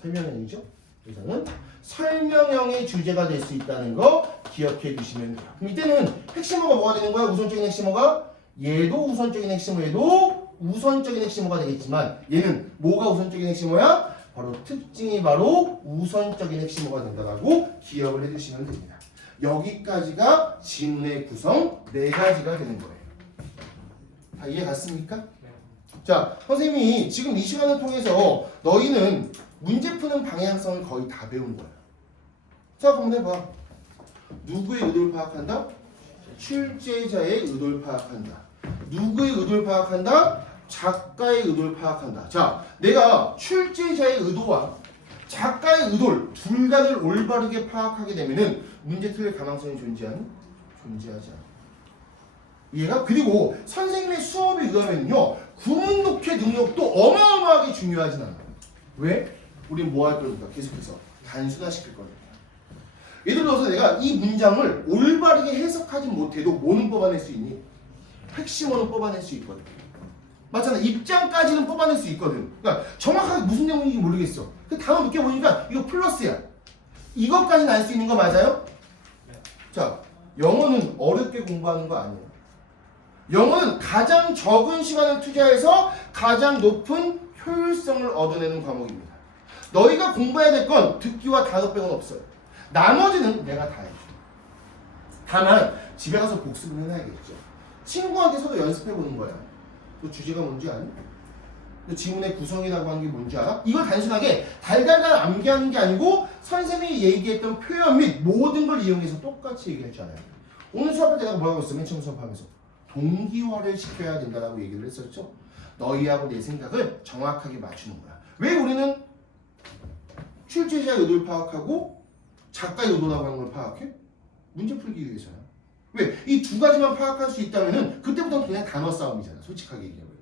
설명형이죠. 그래서는 설명형의 주제가 될 수 있다는 거 기억해 두시면 돼요. 그럼 이때는 핵심어가 뭐가 되는 거야? 우선적인 핵심어가? 얘도 우선적인 핵심어, 얘도 우선적인 핵심어가 되겠지만 얘는 뭐가 우선적인 핵심어야? 바로 특징이 바로 우선적인 핵심어가 된다고 기억을 해두시면 됩니다. 여기까지가 지문의 구성 4가지가 되는 거예요. 다 이해 갔습니까? 자, 선생님이 지금 이 시간을 통해서 너희는 문제 푸는 방향성을 거의 다 배운 거야. 자, 한번 해봐. 누구의 의도를 파악한다? 출제자의 의도를 파악한다. 누구의 의도를 파악한다? 작가의 의도를 파악한다. 자, 내가 출제자의 의도와 작가의 의도를 둘 다를 올바르게 파악하게 되면은 문제 틀릴 가능성이 존재하지 않아. 이해가? 그리고 선생님의 수업에 의하면요 구문 독해 능력도 어마어마하게 중요하진 않아. 왜? 우린 뭐 할 거니까 계속해서 단순화시킬 거니까. 예를 들어서 내가 이 문장을 올바르게 해석하지 못해도 뭐는 뽑아낼 수 있니? 핵심어는 뽑아낼 수 있거든. 맞잖아. 입장까지는 뽑아낼 수 있거든. 그러니까 정확하게 무슨 내용인지 모르겠어. 그 단어 느껴보니까 이거 플러스야. 이것까지는 알 수 있는 거 맞아요? 자, 영어는 어렵게 공부하는 거 아니에요. 영어는 가장 적은 시간을 투자해서 가장 높은 효율성을 얻어내는 과목입니다. 너희가 공부해야 될 건 듣기와 단어 빼고는 없어요. 나머지는 내가 다 해줘. 다만 집에 가서 복습을 해놔야겠죠. 친구한테서도 연습해보는 거야. 너 주제가 뭔지 아니? 너 지문의 구성이라고 하는 게 뭔지 알아? 이걸 단순하게 달달달 암기하는 게 아니고 선생님이 얘기했던 표현 및 모든 걸 이용해서 똑같이 얘기했잖아요. 오늘 수업할 때 내가 뭐라고 했어? 맨 처음 수업하면서 동기화를 시켜야 된다고 얘기를 했었죠. 너희하고 내 생각을 정확하게 맞추는 거야. 왜 우리는 출제자의 의도를 파악하고 작가의 의도라고 하는 걸 파악해? 문제 풀기 위해서야. 왜? 이 두 가지만 파악할 수 있다면은 그때부터는 그냥 단어 싸움이잖아. 솔직하게 얘기하면.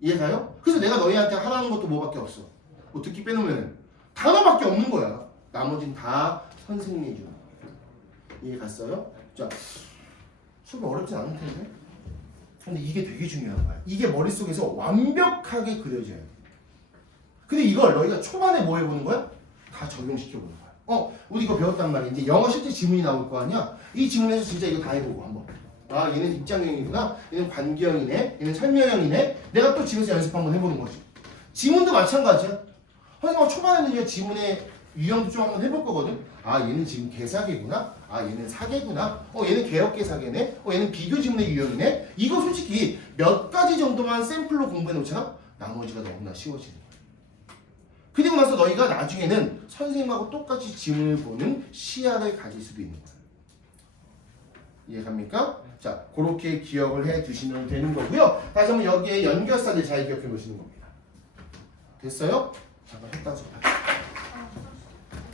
이해가요? 그래서 내가 너희한테 하라는 것도 뭐밖에 없어. 뭐 듣기 빼놓으면 단어밖에 없는 거야. 나머지는 다 선생님이 해주는 거야. 이해 갔어요? 자, 수업이 어렵진 않을 텐데. 근데 이게 되게 중요한 거야. 이게 머릿속에서 완벽하게 그려져야 돼. 근데 이걸 너희가 초반에 뭐 해보는 거야? 다 적용시켜보는 거야. 우리 이거 배웠단 말이야. 이제 영어 실제 지문이 나올 거 아니야? 이 지문에서 진짜 이거 다 해보고 한번. 아, 얘는 입장형이구나. 얘는 관계형이네. 얘는 설명형이네. 내가 또 집에서 연습 한번 해보는 거지. 지문도 마찬가지야. 선생님 초반에는 이제 지문의 유형도 좀 한번 해볼 거거든. 아, 얘는 지금 개사계구나. 아, 얘는 사계구나. 얘는 개혁개사계네. 얘는 비교지문의 유형이네. 이거 솔직히 몇 가지 정도만 샘플로 공부해 놓잖아. 나머지가 너무나 쉬워지는 거야. 그리고 나서 너희가 나중에는 선생님하고 똑같이 지문을 보는 시야를 가질 수도 있는 거야. 이해갑니까? 자, 그렇게 기억을 해 두시면 되는 거고요. 다시 한번 여기에 연결사를 잘 기억해 보시는 겁니다. 됐어요? 잠깐 했다 수업할게요.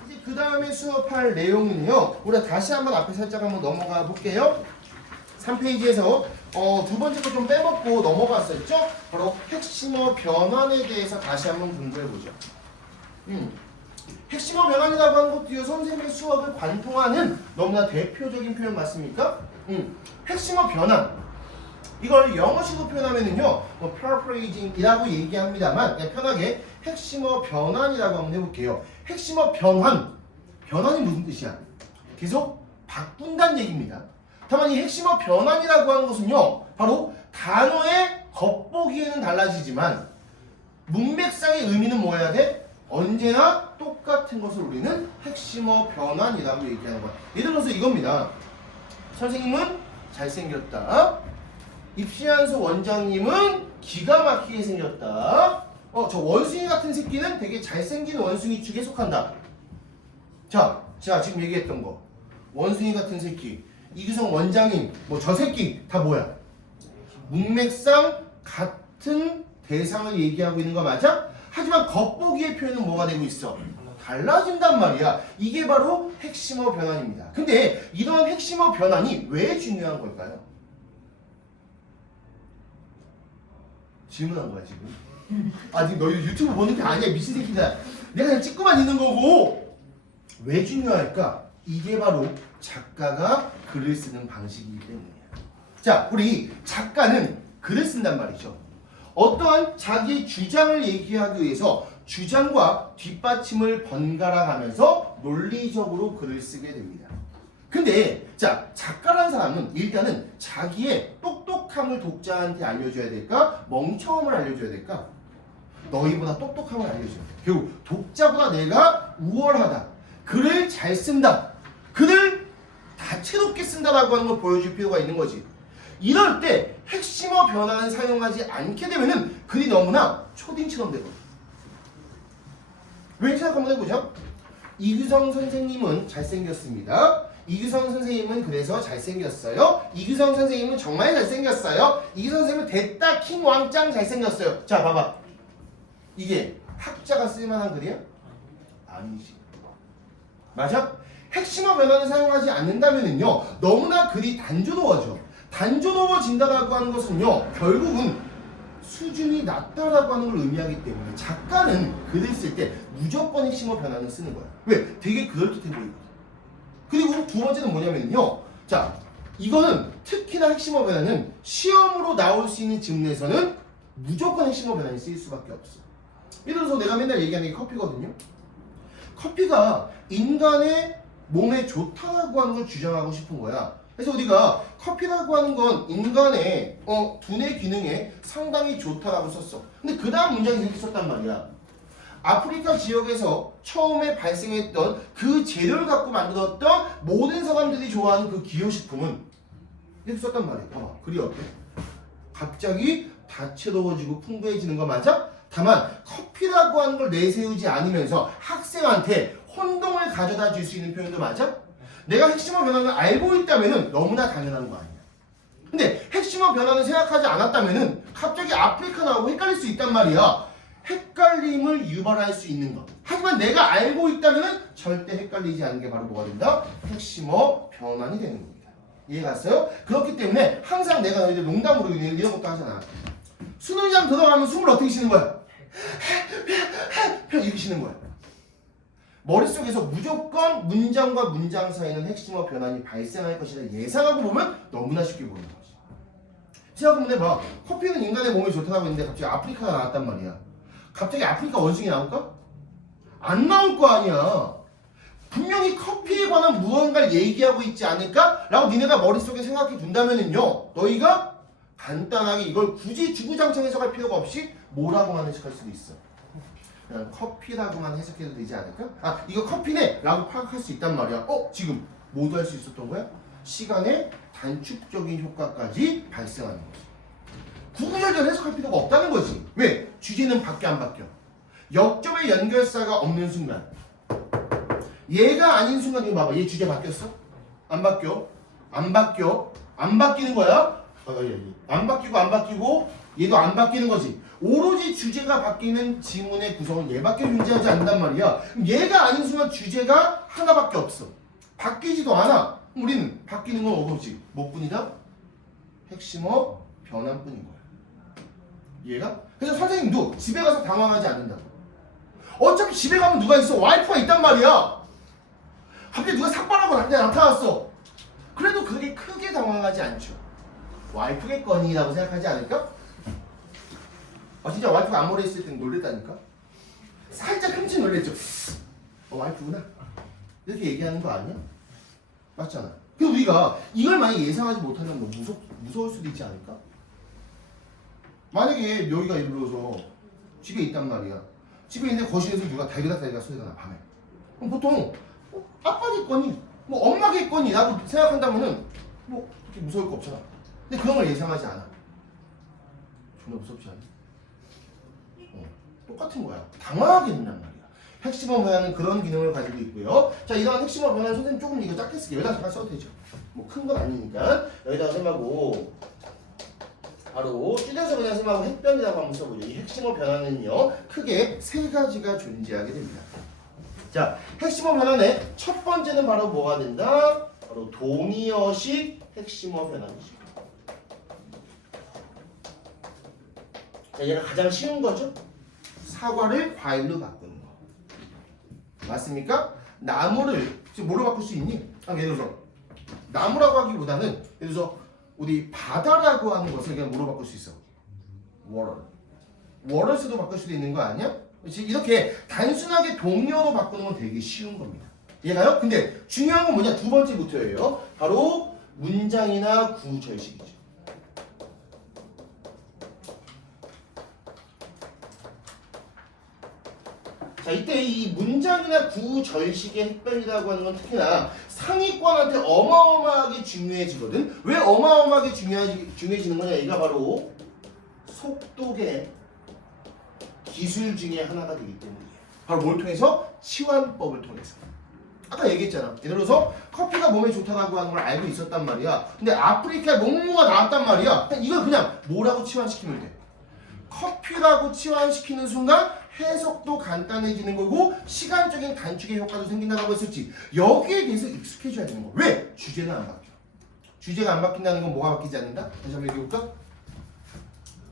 이제 그 다음에 수업할 내용은요. 우리가 다시 한번 앞에 살짝 한번 넘어가 볼게요. 3페이지에서 두 번째 거 좀 빼먹고 넘어갔었죠? 바로 핵심어 변환에 대해서 다시 한번 공부해 보죠. 핵심어 변환이라고 하는 것도요. 선생님의 수업을 관통하는 너무나 대표적인 표현 맞습니까? 핵심어 변환. 이걸 영어식으로 표현하면은요, 뭐 paraphrasing이라고 얘기합니다만 그냥 편하게 핵심어 변환이라고 한번 해볼게요. 핵심어 변환. 변환이 무슨 뜻이야? 계속 바꾼다는 얘기입니다. 다만 이 핵심어 변환이라고 하는 것은요, 바로 단어의 겉보기에는 달라지지만 문맥상의 의미는 뭐여야 돼? 언제나 똑같은 것을 우리는 핵심어 변환이라고 얘기하는 거야. 예를 들어서 이겁니다. 선생님은 잘생겼다. 입시한수 원장님은 기가 막히게 생겼다. 저 원숭이 같은 새끼는 되게 잘생긴 원숭이 축에 속한다. 자, 지금 얘기했던 거. 원숭이 같은 새끼, 이규성 원장님, 뭐 저 새끼 다 뭐야? 문맥상 같은 대상을 얘기하고 있는 거 맞아? 하지만 겉보기의 표현은 뭐가 되고 있어? 달라진단 말이야. 이게 바로 핵심어 변환입니다. 근데 이런 핵심어 변환이 왜 중요한 걸까요? 질문한 거야 지금. 아직 너희 유튜브 보는 게 아니야 미친 새끼다. 내가 그냥 찍고만 있는 거고. 왜 중요할까? 이게 바로 작가가 글을 쓰는 방식이기 때문이야. 자, 우리 작가는 글을 쓴단 말이죠. 어떠한 자기 주장을 얘기하기 위해서 주장과 뒷받침을 번갈아 가면서 논리적으로 글을 쓰게 됩니다. 근데 자, 작가라는 사람은 일단은 자기의 똑똑함을 독자한테 알려줘야 될까? 멍청함을 알려줘야 될까? 너희보다 똑똑함을 알려줘야 돼. 결국 독자보다 내가 우월하다. 글을 잘 쓴다. 글을 다채롭게 쓴다라고 하는 걸 보여줄 필요가 있는 거지. 이럴 때 핵심어 변환을 사용하지 않게 되면은 글이 너무나 초딩처럼 되거든. 왜 생각 한번 해보죠. 이규성 선생님은 잘생겼습니다. 이규성 선생님은 그래서 잘생겼어요. 이규성 선생님은 정말 잘생겼어요. 이규성 선생님은 됐다 킹 왕짱 잘생겼어요. 자 봐봐. 이게 학자가 쓸만한 글이야? 아니지. 맞아? 핵심어 변환을 사용하지 않는다면은요 너무나 글이 단조로워져. 단조로워진다라고 하는 것은요 결국은 수준이 낮다라고 하는 걸 의미하기 때문에 작가는 글을 쓸 때 무조건 핵심어 변환을 쓰는 거야. 왜? 되게 그럴듯해 보이거든. 그리고 두 번째는 뭐냐면요. 자, 이거는 특히나 핵심어 변환은 시험으로 나올 수 있는 질문에서는 무조건 핵심어 변환이 쓰일 수밖에 없어. 예를 들어서 내가 맨날 얘기하는 게 커피거든요. 커피가 인간의 몸에 좋다라고 하는 걸 주장하고 싶은 거야. 그래서 우리가 커피라고 하는 건 인간의 두뇌 기능에 상당히 좋다라고 썼어. 근데 그 다음 문장이 이렇게 썼단 말이야. 아프리카 지역에서 처음에 발생했던 그 재료를 갖고 만들었던 모든 사람들이 좋아하는 그 기호식품은 이렇게 썼단 말이야. 봐봐. 글이 어때? 갑자기 다채로워지고 풍부해지는 거 맞아? 다만 커피라고 하는 걸 내세우지 않으면서 학생한테 혼동을 가져다 줄 수 있는 표현도 맞아? 내가 핵심어 변환을 알고 있다면 너무나 당연한 거 아니야. 근데 핵심어 변환을 생각하지 않았다면 갑자기 아프리카 나오고 헷갈릴 수 있단 말이야. 헷갈림을 유발할 수 있는 것. 하지만 내가 알고 있다면 절대 헷갈리지 않는 게 바로 뭐가 된다? 핵심어 변환이 되는 겁니다. 이해갔어요? 그렇기 때문에 항상 내가 너희들 농담으로 이런 것도 하잖아. 수능장 들어가면 숨을 어떻게 쉬는 거야? 이렇게 쉬는 거야. 머릿속에서 무조건 문장과 문장 사이에는 핵심어 변환이 발생할 것이라 예상하고 보면 너무나 쉽게 보이는 거지. 생각해보면 해봐. 커피는 인간의 몸에 좋다고 했는데 갑자기 아프리카가 나왔단 말이야. 갑자기 아프리카 원숭이 나올까? 안 나올 거 아니야. 분명히 커피에 관한 무언가를 얘기하고 있지 않을까? 라고 니네가 머릿속에 생각해 둔다면은요 너희가 간단하게 이걸 굳이 주구장창 해석할 필요가 없이 뭐라고만 해석할 수도 있어. 그냥 커피라고만 해석해도 되지 않을까? 아, 이거 커피네! 라고 파악할 수 있단 말이야. 지금 모두 할 수 있었던 거야? 시간의 단축적인 효과까지 발생하는 거지. 구구절절 해석할 필요가 없다는 거지. 왜? 주제는 바뀌어 안 바뀌어? 역점의 연결사가 없는 순간, 얘가 아닌 순간 이거 봐봐. 얘 주제 바뀌었어? 안 바뀌어? 안 바뀌어? 안 바뀌는 거야? 안 바뀌고 안 바뀌고 얘도 안 바뀌는 거지. 오로지 주제가 바뀌는 지문의 구성은 얘밖에 존재하지 않는단 말이야. 그럼 얘가 아닌 순간 주제가 하나밖에 없어. 바뀌지도 않아. 우리는 바뀌는 건 오로지 뭐뿐이다? 핵심어 변환뿐인 거야. 이해가? 그래서 선생님도 집에 가서 당황하지 않는다고. 어차피 집에 가면 누가 있어? 와이프가 있단 말이야. 갑자기 누가 삭발하고 나타났어. 그래도 그게 크게 당황하지 않죠. 와이프겠거니라고 생각하지 않을까? 진짜 와이프가 아무리 했을 땐 놀랬다니까? 살짝 흠칫 놀랬죠. 와이프구나. 이렇게 얘기하는 거 아니야? 맞잖아. 근데 우리가 이걸 만약에 예상하지 못하면 뭐 무서울 수도 있지 않을까? 만약에 여기가 예를 들어서 집에 있단 말이야. 집에 있는데 거실에서 누가 달그닥달그닥 소리가 나 밤에. 그럼 보통 아빠겠거니 뭐 엄마겠거니 라고 생각한다면은 뭐 그렇게 무서울 거 없잖아. 근데 그런 걸 예상하지 않아. 존나 무섭지 않니? 똑같은 거야. 당황하게 된단 말이야. 핵심어 변환은 그런 기능을 가지고 있고요. 자, 이러한 핵심어 변환 선생님 조금 이거 작게 쓸게요. 여기다 잠깐 써도 되죠. 뭐 큰 건 아니니까 여기다가 셈하고 바로 줄여서 그냥 쓰면 핵변이라고 한번 써보죠. 이 핵심어 변화는요 크게 세 가지가 존재하게 됩니다. 자, 핵심어 변화의 첫 번째는 바로 뭐가 된다? 바로 동의어식 핵심어 변화이죠. 자, 얘가 가장 쉬운 거죠. 사과를 과일로 바꾸는 거. 맞습니까? 나무를 지금 뭐로 바꿀 수 있니? 예를 들어서 나무라고 하기보다는 예를 들어서 우리 바다라고 하는 것을 그냥 뭐로 바꿀 수 있어? water. waters도 바꿀 수도 있는 거 아니야? 그렇지? 이렇게 단순하게 동의어로 바꾸는 건 되게 쉬운 겁니다. 얘가요? 근데 중요한 건 뭐냐? 두 번째부터예요. 바로 문장이나 구절식이죠. 자, 이때 이 문장이나 구절식의 핵변이라고 하는 건 특히나 상위권한테 어마어마하게 중요해지거든. 왜 어마어마하게 중요해지는 거냐? 얘가 바로 속독의 기술 중에 하나가 되기 때문이에요. 바로 뭘 통해서? 치환법을 통해서. 아까 얘기했잖아. 예를 들어서 커피가 몸에 좋다고 하는 걸 알고 있었단 말이야. 근데 아프리카에 뭐뭐가 나왔단 말이야. 이걸 그냥 뭐라고 치환시키면 돼? 커피라고 치환시키는 순간 해석도 간단해지는 거고 시간적인 단축의 효과도 생긴다고 했었지. 여기에 대해서 익숙해져야 되는 거야. 왜? 주제가 안 바뀌어. 주제가 안 바뀐다는 건 뭐가 바뀌지 않는다? 다시 한번 얘기해볼까?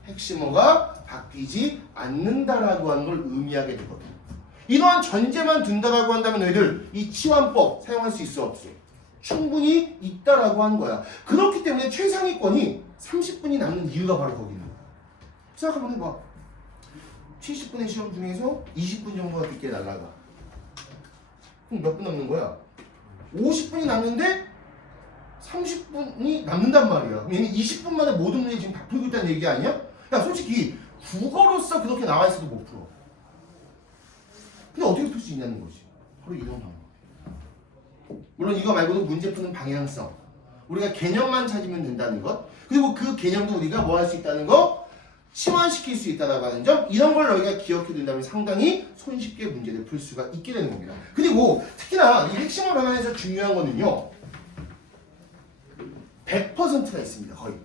핵심어가 바뀌지 않는다라고 하는 걸 의미하게 되거든. 이러한 전제만 둔다라고 한다면 너희들 이 치환법 사용할 수 있어 없어? 충분히 있다라고 하는 거야. 그렇기 때문에 최상위권이 30분이 남는 이유가 바로 거기 있는 거야. 생각 한번 해봐. 70분의 시험 중에서 20분 정도가 늦게 날라가. 그럼 몇 분 남는 거야? 50분이 남는데 30분이 남는단 말이야. 얘는 20분 만에 모든 문제 지금 다 풀고 있다는 얘기 아니야? 야, 솔직히 국어로서 그렇게 나와 있어도 못 풀어. 근데 어떻게 풀 수 있냐는 거지. 바로 이런 방법. 물론 이거 말고도 문제 푸는 방향성. 우리가 개념만 찾으면 된다는 것. 그리고 그 개념도 우리가 뭐 할 수 있다는 거? 치환시킬 수 있다고 하는 점. 이런 걸 너희가 기억해 둔다면 상당히 손쉽게 문제를 풀 수가 있게 되는 겁니다. 그리고 특히나 이 핵심어 변환에서 중요한 거는요. 100%가 있습니다. 거의.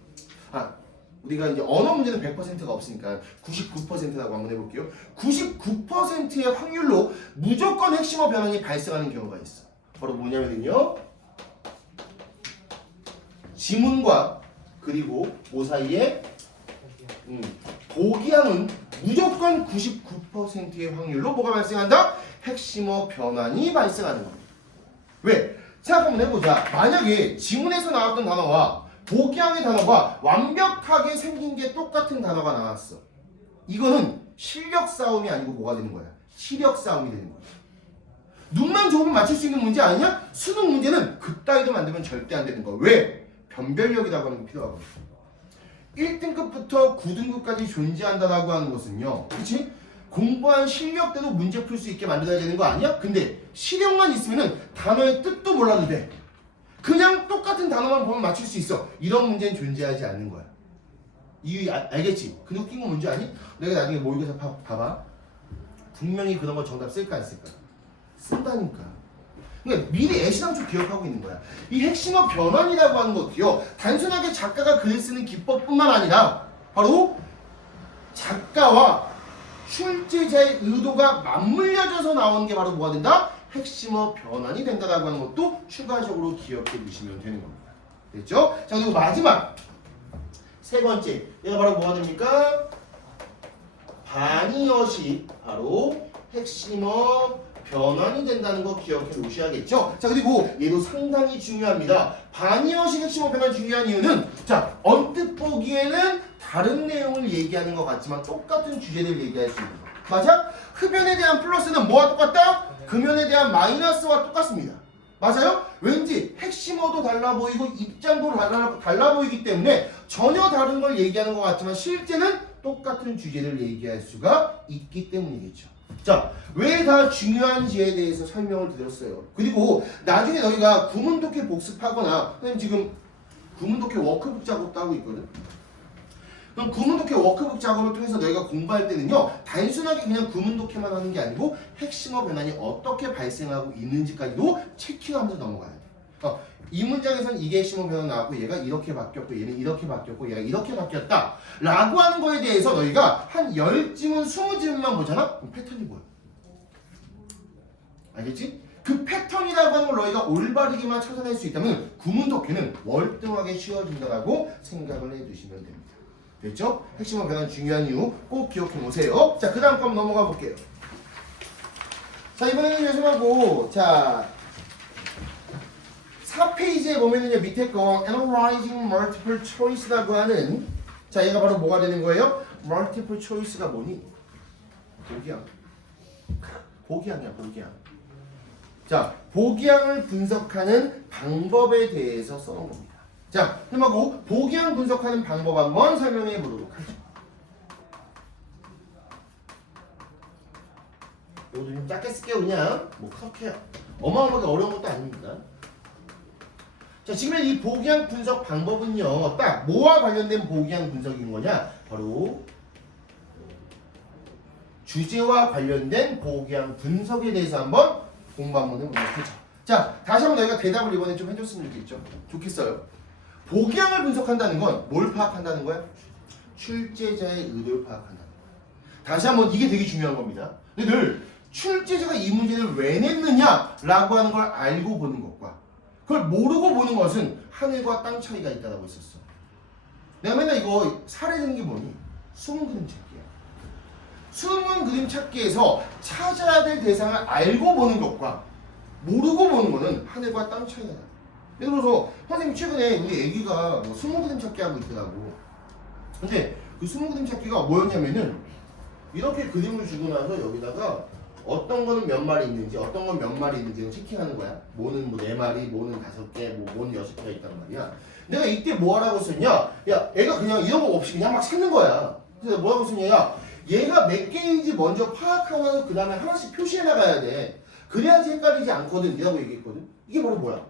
우리가 이제 언어 문제는 100%가 없으니까 99%라고 한번 해볼게요. 99%의 확률로 무조건 핵심어 변환이 발생하는 경우가 있어. 바로 뭐냐면요. 지문과 그리고 뭐 사이에 보기항은 무조건 99%의 확률로 뭐가 발생한다? 핵심어 변환이 발생하는 겁니다. 왜? 생각 한번 해보자. 만약에 지문에서 나왔던 단어와 보기항의 단어가 완벽하게 생긴 게 똑같은 단어가 나왔어. 이거는 실력 싸움이 아니고 뭐가 되는 거야? 시력 싸움이 되는 거야. 눈만 좋으면 맞출 수 있는 문제 아니냐? 수능 문제는 그따위로 만들면 절대 안 되는 거야. 왜? 변별력이라고 하는 게 필요하거든. 1등급부터 9등급까지 존재한다라고 하는 것은요. 그치? 공부한 실력대로 문제 풀 수 있게 만들어야 되는 거 아니야? 근데 실력만 있으면은 단어의 뜻도 몰라도 돼. 그냥 똑같은 단어만 보면 맞출 수 있어. 이런 문제는 존재하지 않는 거야. 이유 알겠지? 근데 웃긴 건 뭔지 아니? 내가 나중에 모의고사 봐봐. 분명히 그런 거 정답 쓸까 안 쓸까? 쓴다니까. 그러니까 미리 애시당초 기억하고 있는 거야. 이 핵심어 변환이라고 하는 것도요. 단순하게 작가가 글을 쓰는 기법뿐만 아니라 바로 작가와 출제자의 의도가 맞물려져서 나오는 게 바로 뭐가 된다? 핵심어 변환이 된다라고 하는 것도 추가적으로 기억해 두시면 되는 겁니다. 됐죠? 자, 그리고 마지막 세 번째, 얘가 바로 뭐가 됩니까? 반이어식 바로 핵심어 변환이 된다는 거 기억해 놓으셔야겠죠? 자, 그리고 얘도 상당히 중요합니다. 반이어식 핵심어 변환 중요한 이유는 자, 언뜻 보기에는 다른 내용을 얘기하는 것 같지만 똑같은 주제를 얘기할 수 있는 거. 맞아? 흡연에 대한 플러스는 뭐와 똑같다? 금연에 대한 마이너스와 똑같습니다. 맞아요? 왠지 핵심어도 달라 보이고 입장도 달라 보이기 때문에 전혀 다른 걸 얘기하는 것 같지만 실제는 똑같은 주제를 얘기할 수가 있기 때문이겠죠. 자, 왜 다 중요한지에 대해서 설명을 드렸어요. 그리고 나중에 너희가 구문독해 복습하거나 선생님 지금 구문독해 워크북 작업도 하고 있거든. 그럼 구문독해 워크북 작업을 통해서 너희가 공부할 때는요, 단순하게 그냥 구문독해만 하는 게 아니고 핵심어 변환이 어떻게 발생하고 있는지까지도 체킹하면서 넘어가야 돼. 이 문장에서는 이게 핵심어 변화 나왔고 얘가 이렇게 바뀌었고 얘는 이렇게 바뀌었고 얘가 이렇게 바뀌었다 라고 하는 거에 대해서 너희가 한 10지문 20지문만 보잖아? 그럼 패턴이 뭐야? 알겠지? 그 패턴이라고 하는 걸 너희가 올바르게만 찾아낼 수 있다면 구문 독해는 월등하게 쉬워진다라고 생각을 해두시면 됩니다. 됐죠? 핵심어 변화 중요한 이유 꼭 기억해 놓으세요. 자, 그 다음 거 한번 넘어가 볼게요. 자, 이번에는 죄송하고 자 4페이지에 보면은요 밑에 거 Analyzing Multiple Choice라고 하는 자 얘가 바로 뭐가 되는 거예요? Multiple Choice가 뭐니? 보기양 보기양이야 보기양 자 보기양을 분석하는 방법에 대해서 써놓은 겁니다. 자 그럼 보기양 분석하는 방법 한번 설명해 보도록 하죠. 이것도 좀 짧게 쓸게요. 그냥 뭐 그렇게 어마어마하게 어려운 것도 아닙니다. 자, 지금 이 보기양 분석 방법은요, 딱 뭐와 관련된 보기양 분석인 거냐? 바로 주제와 관련된 보기양 분석에 대해서 한번 공부 한번 해보도록 하죠. 자, 다시 한번 너희가 대답을 이번에 좀 해줬으면 좋겠어요. 보기양을 분석한다는 건 뭘 파악한다는 거야? 출제자의 의도를 파악한다는 거야. 다시 한번 이게 되게 중요한 겁니다. 근데 늘 출제자가 이 문제를 왜 냈느냐라고 하는 걸 알고 보는 것과 그걸 모르고 보는 것은 하늘과 땅 차이가 있다고 했었어. 내가 맨날 이거 사례되는 게 뭐니? 숨은 그림 찾기야. 숨은 그림 찾기에서 찾아야 될 대상을 알고 보는 것과 모르고 보는 거는 하늘과 땅 차이가 나. 예를 들어서 선생님 최근에 우리 애기가 뭐 숨은 그림 찾기 하고 있더라고. 근데 그 숨은 그림 찾기가 뭐였냐면은 이렇게 그림을 주고 나서 여기다가 어떤 거는 몇 마리 있는지 어떤 건 몇 마리 있는지 체킹하는 거야. 뭐는 뭐 4마리, 뭐는 5개, 뭐는 6개가 있단 말이야. 내가 이때 뭐 하라고 썼냐? 야, 애가 그냥 이런 거 없이 그냥 막 세는 거야. 그래서 뭐라고 썼냐? 야, 얘가 몇 개인지 먼저 파악하고 그 다음에 하나씩 표시해 나가야 돼. 그래야지 헷갈리지 않거든. 이라고 얘기했거든. 이게 바로 뭐야?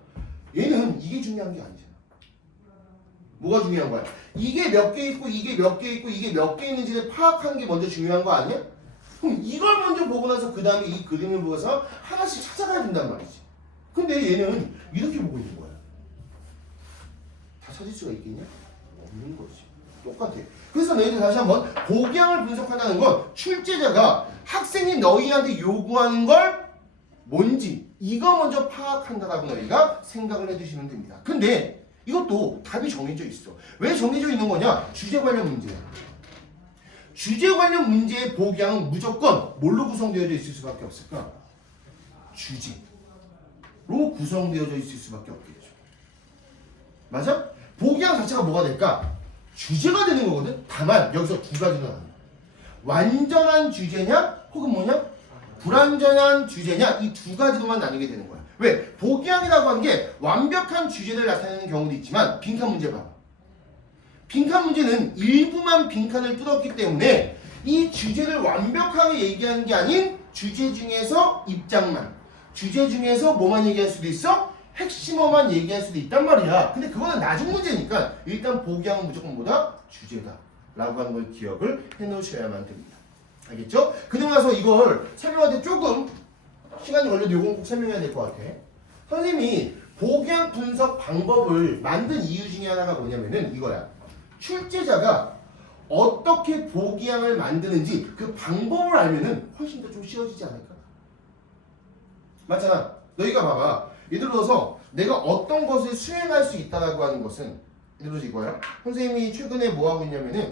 얘는 이게 중요한 게 아니잖아. 뭐가 중요한 거야? 이게 몇 개 있고 이게 몇 개 있고 이게 몇 개 있는지를 파악하는 게 먼저 중요한 거 아니야? 그럼 이걸 먼저 보고 나서 그 다음에 이 그림을 보고서 하나씩 찾아가야 된단 말이지. 근데 얘는 이렇게 보고 있는 거야. 다 찾을 수가 있겠냐? 없는 거지. 똑같아. 그래서 너희들 다시 한번 보기양을 분석한다는 건 출제자가 학생이 너희한테 요구하는 걸 뭔지 이거 먼저 파악한다라고 너희가 생각을 해주시면 됩니다. 근데 이것도 답이 정해져 있어. 왜 정해져 있는 거냐? 주제 관련 문제야. 주제 관련 문제의 보기양은 무조건 뭘로 구성되어져 있을 수밖에 없을까? 주제로 구성되어져 있을 수밖에 없겠죠. 맞아? 보기양 자체가 뭐가 될까? 주제가 되는 거거든. 다만 여기서 두 가지가 나와요. 완전한 주제냐 혹은 뭐냐? 불완전한 주제냐 이 두 가지로만 나뉘게 되는 거야. 왜? 보기양이라고 하는 게 완벽한 주제를 나타내는 경우도 있지만 빈칸 문제 봐. 빈칸 문제는 일부만 빈칸을 뚫었기 때문에 이 주제를 완벽하게 얘기하는 게 아닌 주제 중에서 입장만 주제 중에서 뭐만 얘기할 수도 있어? 핵심어만 얘기할 수도 있단 말이야. 근데 그거는 나중 문제니까 일단 보기양은 무조건 뭐다? 주제다 라고 하는 걸 기억을 해놓으셔야만 됩니다. 알겠죠? 그리고 나서 이걸 설명할 때 조금 시간이 걸려도 이건 꼭 설명해야 될 것 같아. 선생님이 보기양 분석 방법을 만든 이유 중에 하나가 뭐냐면은 이거야. 출제자가 어떻게 보기양을 만드는지 그 방법을 알면은 훨씬 더 좀 쉬워지지 않을까? 맞잖아. 너희가 봐봐. 예를 들어서 내가 어떤 것을 수행할 수 있다라고 하는 것은 예를 들어서 이거야. 선생님이 최근에 뭐 하고 있냐면은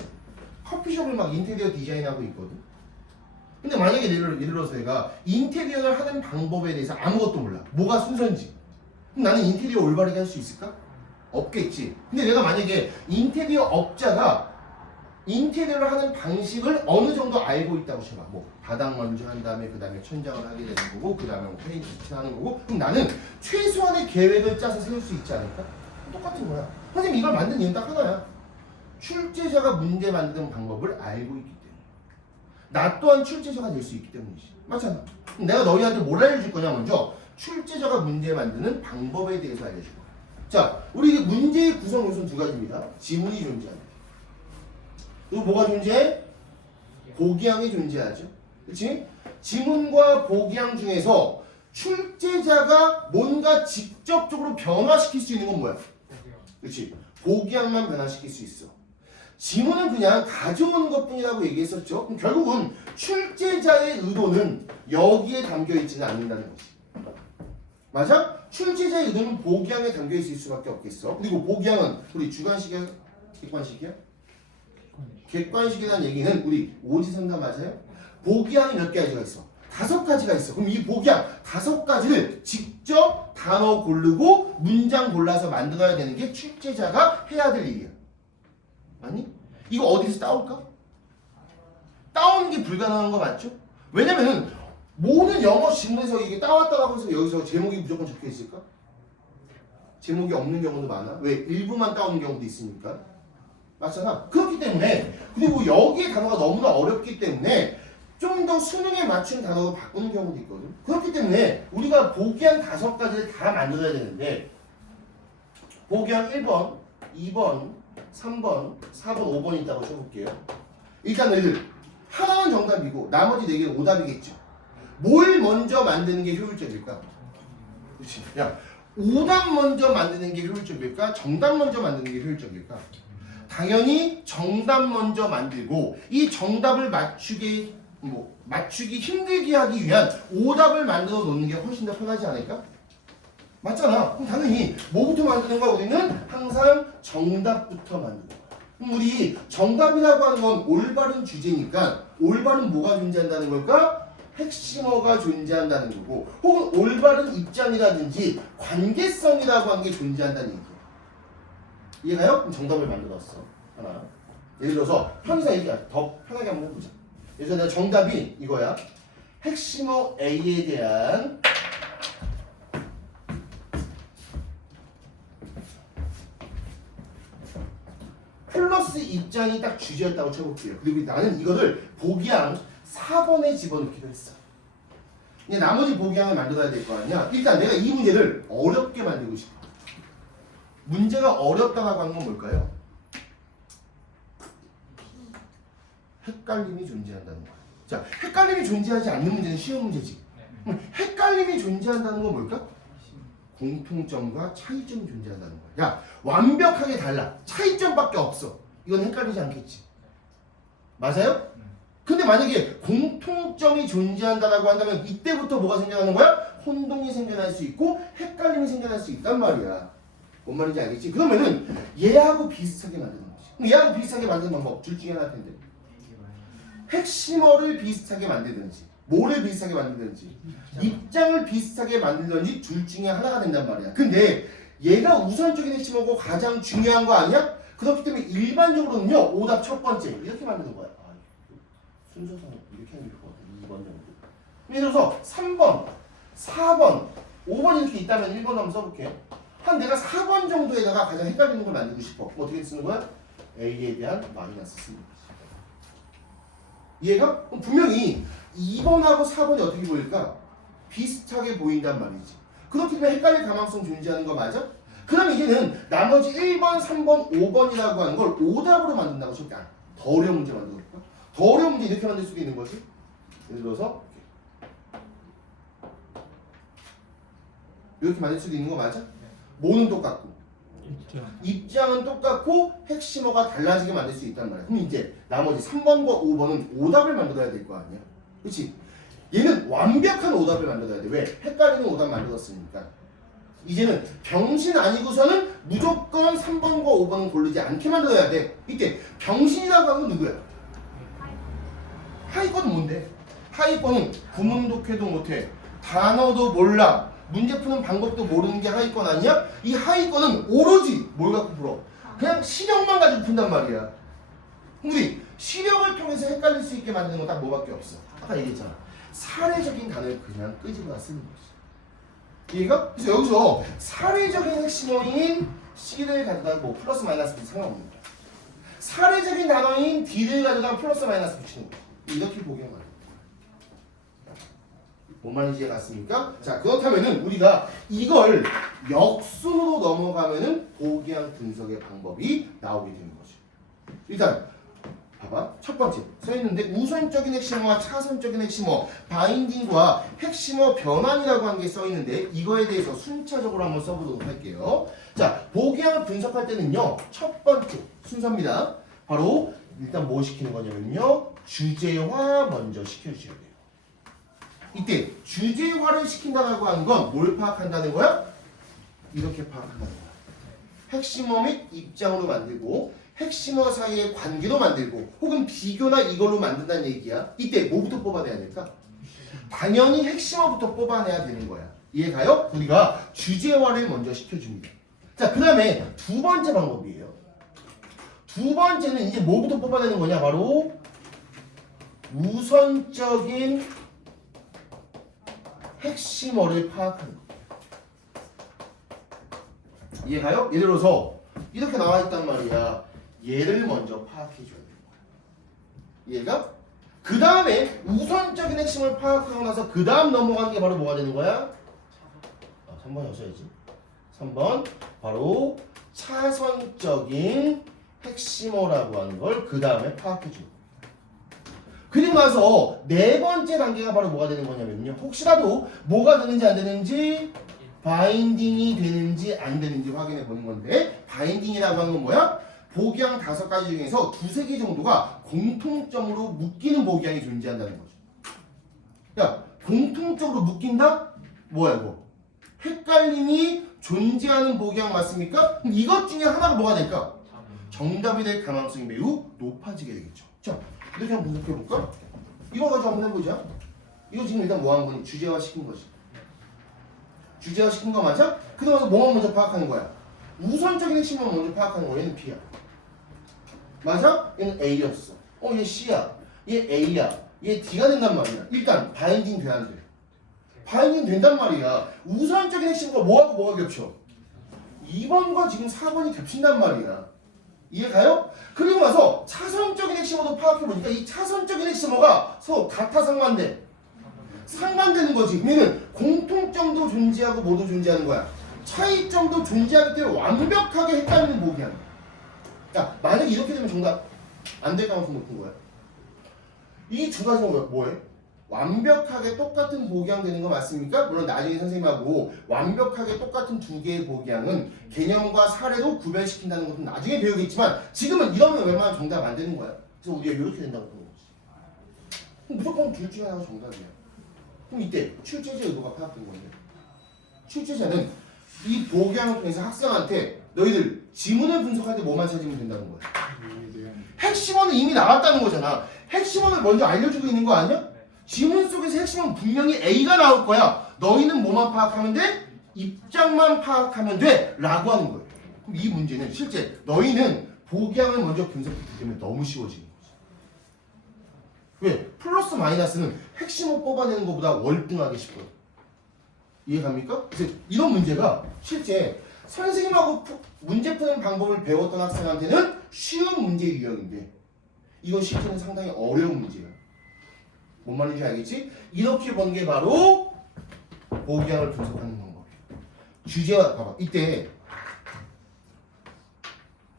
커피숍을 막 인테리어 디자인하고 있거든. 근데 만약에 예를 들어서 내가 인테리어를 하는 방법에 대해서 아무것도 몰라. 뭐가 순서인지. 그럼 나는 인테리어 올바르게 할 수 있을까? 없겠지. 근데 내가 만약에 인테리어 업자가 인테리어를 하는 방식을 어느 정도 알고 있다고 쳐봐. 뭐 바닥 먼저 한 다음에 그 다음에 천장을 하게 되는 거고 그 다음에 페인트 하는 거고 그럼 나는 최소한의 계획을 짜서 세울 수 있지 않을까? 똑같은 거야. 선생님 이걸 만든 이유는 딱 하나야. 출제자가 문제 만드는 방법을 알고 있기 때문에 나 또한 출제자가 될 수 있기 때문이지. 맞잖아. 그럼 내가 너희한테 뭘 알려줄 거냐 먼저 출제자가 문제 만드는 방법에 대해서 알려줄 거야. 자, 우리 문제의 구성 요소는 두 가지입니다. 지문이 존재합니다. 그리고 뭐가 존재해? 보기양이 존재하죠. 그렇지? 지문과 보기양 중에서 출제자가 뭔가 직접적으로 변화시킬 수 있는 건 뭐야? 그렇지. 보기양만 변화시킬 수 있어. 지문은 그냥 가져오는 것뿐이라고 얘기했었죠. 그럼 결국은 출제자의 의도는 여기에 담겨 있지는 않는다는 거지. 맞아? 출제자의 의도는 보기양에 담겨 있을 수밖에 없겠어. 그리고 보기양은 우리 주관식이야? 객관식이야? 객관식이라는 얘기는 우리 오지선다 맞아요? 보기양이 몇 가지가 있어? 5가지가 있어. 그럼 이 보기양 5가지를 직접 단어 고르고 문장 골라서 만들어야 되는 게 출제자가 해야 될 일이야. 아니? 이거 어디서 따올까? 따오는 게 불가능한 거 맞죠? 왜냐면은 모든 영어 지문에서 이게 따왔다라고 해서 여기서 제목이 무조건 적혀 있을까? 제목이 없는 경우도 많아. 왜? 일부만 따오는 경우도 있으니까. 맞잖아. 그렇기 때문에 그리고 여기에 단어가 너무나 어렵기 때문에 좀 더 수능에 맞춘 단어로 바꾸는 경우도 있거든. 그렇기 때문에 우리가 보기양 5가지를 다 만들어야 되는데 보기양 1번, 2번, 3번, 4번, 5번 있다고 쳐볼게요. 일단 얘들 하나는 정답이고 나머지 4개는 오답이겠죠. 뭘 먼저 만드는 게 효율적일까? 그렇지. 야, 오답 먼저 만드는 게 효율적일까? 정답 먼저 만드는 게 효율적일까? 당연히 정답 먼저 만들고 이 정답을 맞추기 힘들게 하기 위한 오답을 만들어 놓는 게 훨씬 더 편하지 않을까? 맞잖아. 그럼 당연히 뭐부터 만드는 거야? 우리는 항상 정답부터 만드는 거야. 그럼 우리 정답이라고 하는 건 올바른 주제니까 올바른 뭐가 존재한다는 걸까? 핵심어가 존재한다는 거고 혹은 올바른 입장이라든지 관계성이라고 하는 게 존재한다는 얘기야. 이해가요? 그럼 정답을 만들었어. 하나. 예를 들어서 편의상 얘기야. 더 편하게 한번 해보자. 그래서 내가 정답이 이거야. 핵심어 A에 대한 플러스 입장이 딱 주제였다고 쳐볼게요. 그리고 나는 이거를 보기양 4번에 집어넣기로 했어. 이제 나머지 보기양을 만들어야 될 거 아니야. 일단 내가 이 문제를 어렵게 만들고 싶어. 문제가 어렵다고 하는 건 뭘까요? 헷갈림이 존재한다는 거야. 자, 헷갈림이 존재하지 않는 문제는 쉬운 문제지. 헷갈림이 존재한다는 건 뭘까? 공통점과 차이점이 존재한다는 거야. 야, 완벽하게 달라. 차이점밖에 없어. 이건 헷갈리지 않겠지. 맞아요? 근데 만약에 공통점이 존재한다라고 한다면 이때부터 뭐가 생겨나는 거야? 혼동이 생겨날 수 있고 헷갈림이 생겨날 수 있단 말이야. 뭔 말인지 알겠지? 그러면은 얘하고 비슷하게 만드는 거지. 그럼 얘하고 비슷하게 만드는 방법 둘 중에 하나일 텐데. 핵심어를 비슷하게 만들든지 뭐를 비슷하게 만들든지 입장을 비슷하게 만들든지 둘 중에 하나가 된단 말이야. 근데 얘가 우선적인 핵심어고 가장 중요한 거 아니야? 그렇기 때문에 일반적으로는요 오답 첫 번째 이렇게 만드는 거야. 순서상 이렇게 하는 게 좋을 것 같아. 2번 정도. 예를 들어서 3번, 4번, 5번 이렇게 있다면 1번 한번 써볼게요. 한 내가 4번 정도에다가 가장 헷갈리는 걸 만들고 싶어. 그럼 어떻게 쓰는 거야? A에 대한 마이너스 쓰는 거지. 이해가? 그럼 분명히 2번하고 4번이 어떻게 보일까? 비슷하게 보인단 말이지. 그렇기 때문에 헷갈릴 가능성 존재하는 거 맞아? 그럼 이제는 나머지 1번, 3번, 5번이라고 하는 걸 오답으로 만든다고 칠게. 더 어려운 문제 만들어볼까? 더 어려운 문제 이렇게 만들 수도 있는 거지. 예를 들어서 이렇게 만들 수도 있는 거 맞아? 뭐는 똑같고 입장은 똑같고 핵심어가 달라지게 만들 수 있단 말이야. 그럼 이제 나머지 3번과 5번은 오답을 만들어야 될 거 아니야. 그렇지? 얘는 완벽한 오답을 만들어야 돼. 왜? 헷갈리는 오답 만들었으니까. 이제는 병신 아니고서는 무조건 3번과 5번은 고르지 않게 만들어야 돼. 이때 병신이라고 하는 건 누구야? 하위권은 뭔데? 하위권은 구문독해도 못해. 단어도 몰라. 문제 푸는 방법도 모르는 게 하위권 아니야? 이 하위권은 오로지 뭘 갖고 풀어? 그냥 시력만 가지고 푼단 말이야. 우리 시력을 통해서 헷갈릴 수 있게 만드는 건 딱 뭐밖에 없어. 아까 얘기했잖아. 사례적인 단어를 그냥 끄집어다 쓰는 거지. 이해가? 그래서 여기서 사례적인 핵심어인 C를 가져다 뭐 플러스 마이너스 붙이면 상관없는 거야. 사례적인 단어인 D를 가져다 플러스 마이너스 붙이는 거야. 이렇게 보기만 말이야. 뭔 말인지 이해갔습니까? 자, 그렇다면은 우리가 이걸 역순으로 넘어가면은 보기양 분석의 방법이 나오게 되는 거죠. 일단 봐봐. 첫 번째 써있는데 우선적인 핵심어와 차선적인 핵심어, 바인딩과 핵심어 변환이라고 한 게 써있는데 이거에 대해서 순차적으로 한번 써보도록 할게요. 자, 보기양을 분석할 때는요. 첫 번째 순서입니다. 바로 일단 뭐 시키는 거냐면요. 주제화 먼저 시켜주셔야 돼요. 이때 주제화를 시킨다고 하는 건 뭘 파악한다는 거야? 이렇게 파악한다는 거야. 핵심어 및 입장으로 만들고 핵심어 사이의 관계로 만들고 혹은 비교나 이걸로 만든다는 얘기야. 이때 뭐부터 뽑아내야 될까? 당연히 핵심어부터 뽑아내야 되는 거야. 이해가요? 우리가 주제화를 먼저 시켜줍니다. 자, 그 다음에 두 번째 방법이에요. 두 번째는 이제 뭐부터 뽑아내는 거냐? 바로 우선적인 핵심어를 파악하는 거. 이해가요? 예를 들어서 이렇게 나와 있단 말이야. 얘를 먼저 파악해 줘야 되는 거야. 이해가? 그 다음에 우선적인 핵심을 파악하고 나서 그 다음 넘어가는 게 바로 뭐가 되는 거야? 3번이었어야지. 3번 바로 차선적인 핵심어라고 하는 걸 그 다음에 파악해 주는 거야. 그리고 나서 네 번째 단계가 바로 뭐가 되는 거냐면요. 혹시라도 뭐가 되는지 안 되는지 바인딩이 되는지 안 되는지 확인해 보는 건데 바인딩이라고 하는 건 뭐야? 보기양 5가지 중에서 2-3개 정도가 공통점으로 묶이는 보기양이 존재한다는 거죠. 야, 공통적으로 묶인다? 뭐야 이거? 헷갈림이 존재하는 보기양 맞습니까? 그럼 이것 중에 하나가 뭐가 될까? 정답이 될 가능성이 매우 높아지게 되겠죠. 자, 이렇게 한번 분석해 볼까? 이거 가지고 한번 해보자. 이거 지금 일단 뭐 하는 거니? 주제화 시킨 거지. 주제화 시킨 거 맞아? 그러면서 뭐만 먼저 파악하는 거야? 우선적인 핵심만 먼저 파악하는 거야. 얘는 B야. 맞아? 얘는 A였어. 얘 C야. 얘 A야. 얘 D가 된단 말이야. 일단 바인딩 돼 안 돼? 바인딩 된단 말이야. 우선적인 핵심과 뭐하고 뭐가 겹쳐? 2번과 지금 4번이 겹친단 말이야. 이해가요? 그리고 나서 차선적인 핵심어도 파악해보니까 이 차선적인 핵심어가 서로 같아 상반돼. 상반되는 거지. 그러면 공통점도 존재하고 뭐도 존재하는 거야. 차이점도 존재하기 때문에 완벽하게 헷갈리는 보기야. 자, 만약에 이렇게 되면 정답 안 될 가능성이 높은 거야. 이 두 가지가 뭐해? 완벽하게 똑같은 보기양 되는 거 맞습니까? 물론 나중에 선생님하고 완벽하게 똑같은 두 개의 보기양은 개념과 사례로 구별시킨다는 것은 나중에 배우겠지만 지금은 이러면 웬만하면 정답 안 되는 거야. 그래서 우리가 이렇게 된다고 보는 거지. 그럼 무조건 둘 중에 하나가 정답이야. 그럼 이때 출제자 의도가 파악된 건데 출제자는 이 보기양을 통해서 학생한테 너희들 지문을 분석할 때 뭐만 찾으면 된다는 거야. 핵심어는 이미 나왔다는 거잖아. 핵심어를 먼저 알려주고 있는 거 아니야? 지문 속에서 핵심은 분명히 A가 나올 거야. 너희는 뭐만 파악하면 돼? 입장만 파악하면 돼 라고 하는 거예요. 그럼 이 문제는 실제 너희는 보기양을 먼저 분석했기 때문에 너무 쉬워지는 거지. 왜? 플러스 마이너스는 핵심을 뽑아내는 것보다 월등하게 쉽거든. 이해갑니까? 그래서 이런 문제가 실제 선생님하고 문제 푸는 방법을 배웠던 학생한테는 쉬운 문제 유형인데 이건 실제는 상당히 어려운 문제야. 뭔 말인지 알겠지? 이렇게 보는 게 바로 보기양을 분석하는 방법이야. 주제와 봐봐. 이때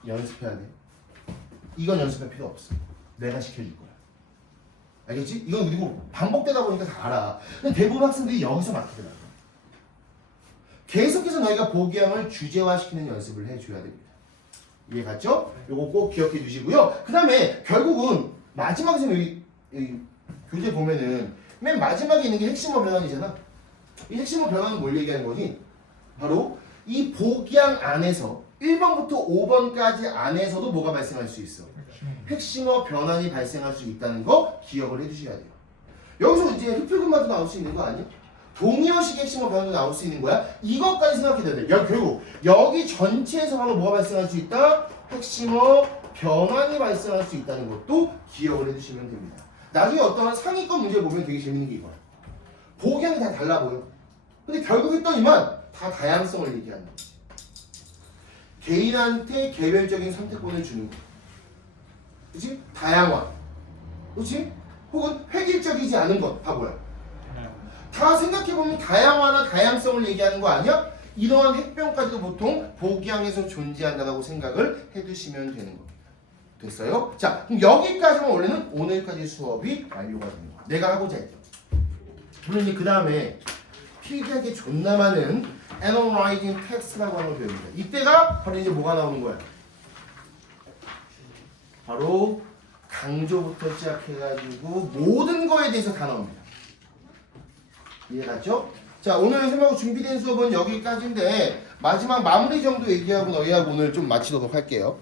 연습해야 돼. 이건 연습할 필요 없어. 내가 시켜줄 거야. 알겠지? 이건 그리고 반복되다 보니까 다 알아. 근데 대부분 학생들이 여기서 막히더라. 계속해서 너희가 보기양을 주제화시키는 연습을 해줘야 됩니다. 이해 갔죠? 요거 꼭 기억해 주시고요. 그 다음에 결국은 마지막에서 여기 교재 보면은 맨 마지막에 있는 게 핵심어 변환이잖아. 이 핵심어 변환은 뭘 얘기하는 거니? 바로 이 보기양 안에서 1번부터 5번까지 안에서도 뭐가 발생할 수 있어? 핵심어 변환이 발생할 수 있다는 거 기억을 해주셔야 돼요. 여기서 이제 흡혈근마도 나올 수 있는 거 아니야? 동의어식 핵심어 변환도 나올 수 있는 거야? 이것까지 생각해야 돼. 결국 여기 전체에서 바로 뭐가 발생할 수 있다? 핵심어 변환이 발생할 수 있다는 것도 기억을 해주시면 됩니다. 나중에 어떤 상위권 문제 보면 되게 재밌는 게 이거야. 보기양이 다 달라 보여. 근데 결국 했더니만 다 다양성을 얘기하는 거지. 개인한테 개별적인 선택권을 주는 거. 그치? 다양화. 그치? 혹은 획일적이지 않은 것. 다 뭐야? 다 생각해보면 다양화나 다양성을 얘기하는 거 아니야? 이러한 핵병까지도 보통 보기양에서 존재한다고 생각을 해두시면 되는 겁니다. 됐어요? 자, 그럼 여기까지만 원래는 오늘까지 수업이 완료가 되는 거야. 내가 하고자 했던. 물론 이제 그 다음에 필기하기 존나 많은 Analyzing Text라고 하는 걸 배웁니다. 이때가 바로 이제 뭐가 나오는 거야? 바로 강조부터 시작해가지고 모든 거에 대해서 다 나옵니다. 이해갔죠? 자, 오늘 선생님하고 준비된 수업은 여기까지인데 마지막 마무리 정도 얘기하고 너희하고 오늘 좀 마치도록 할게요.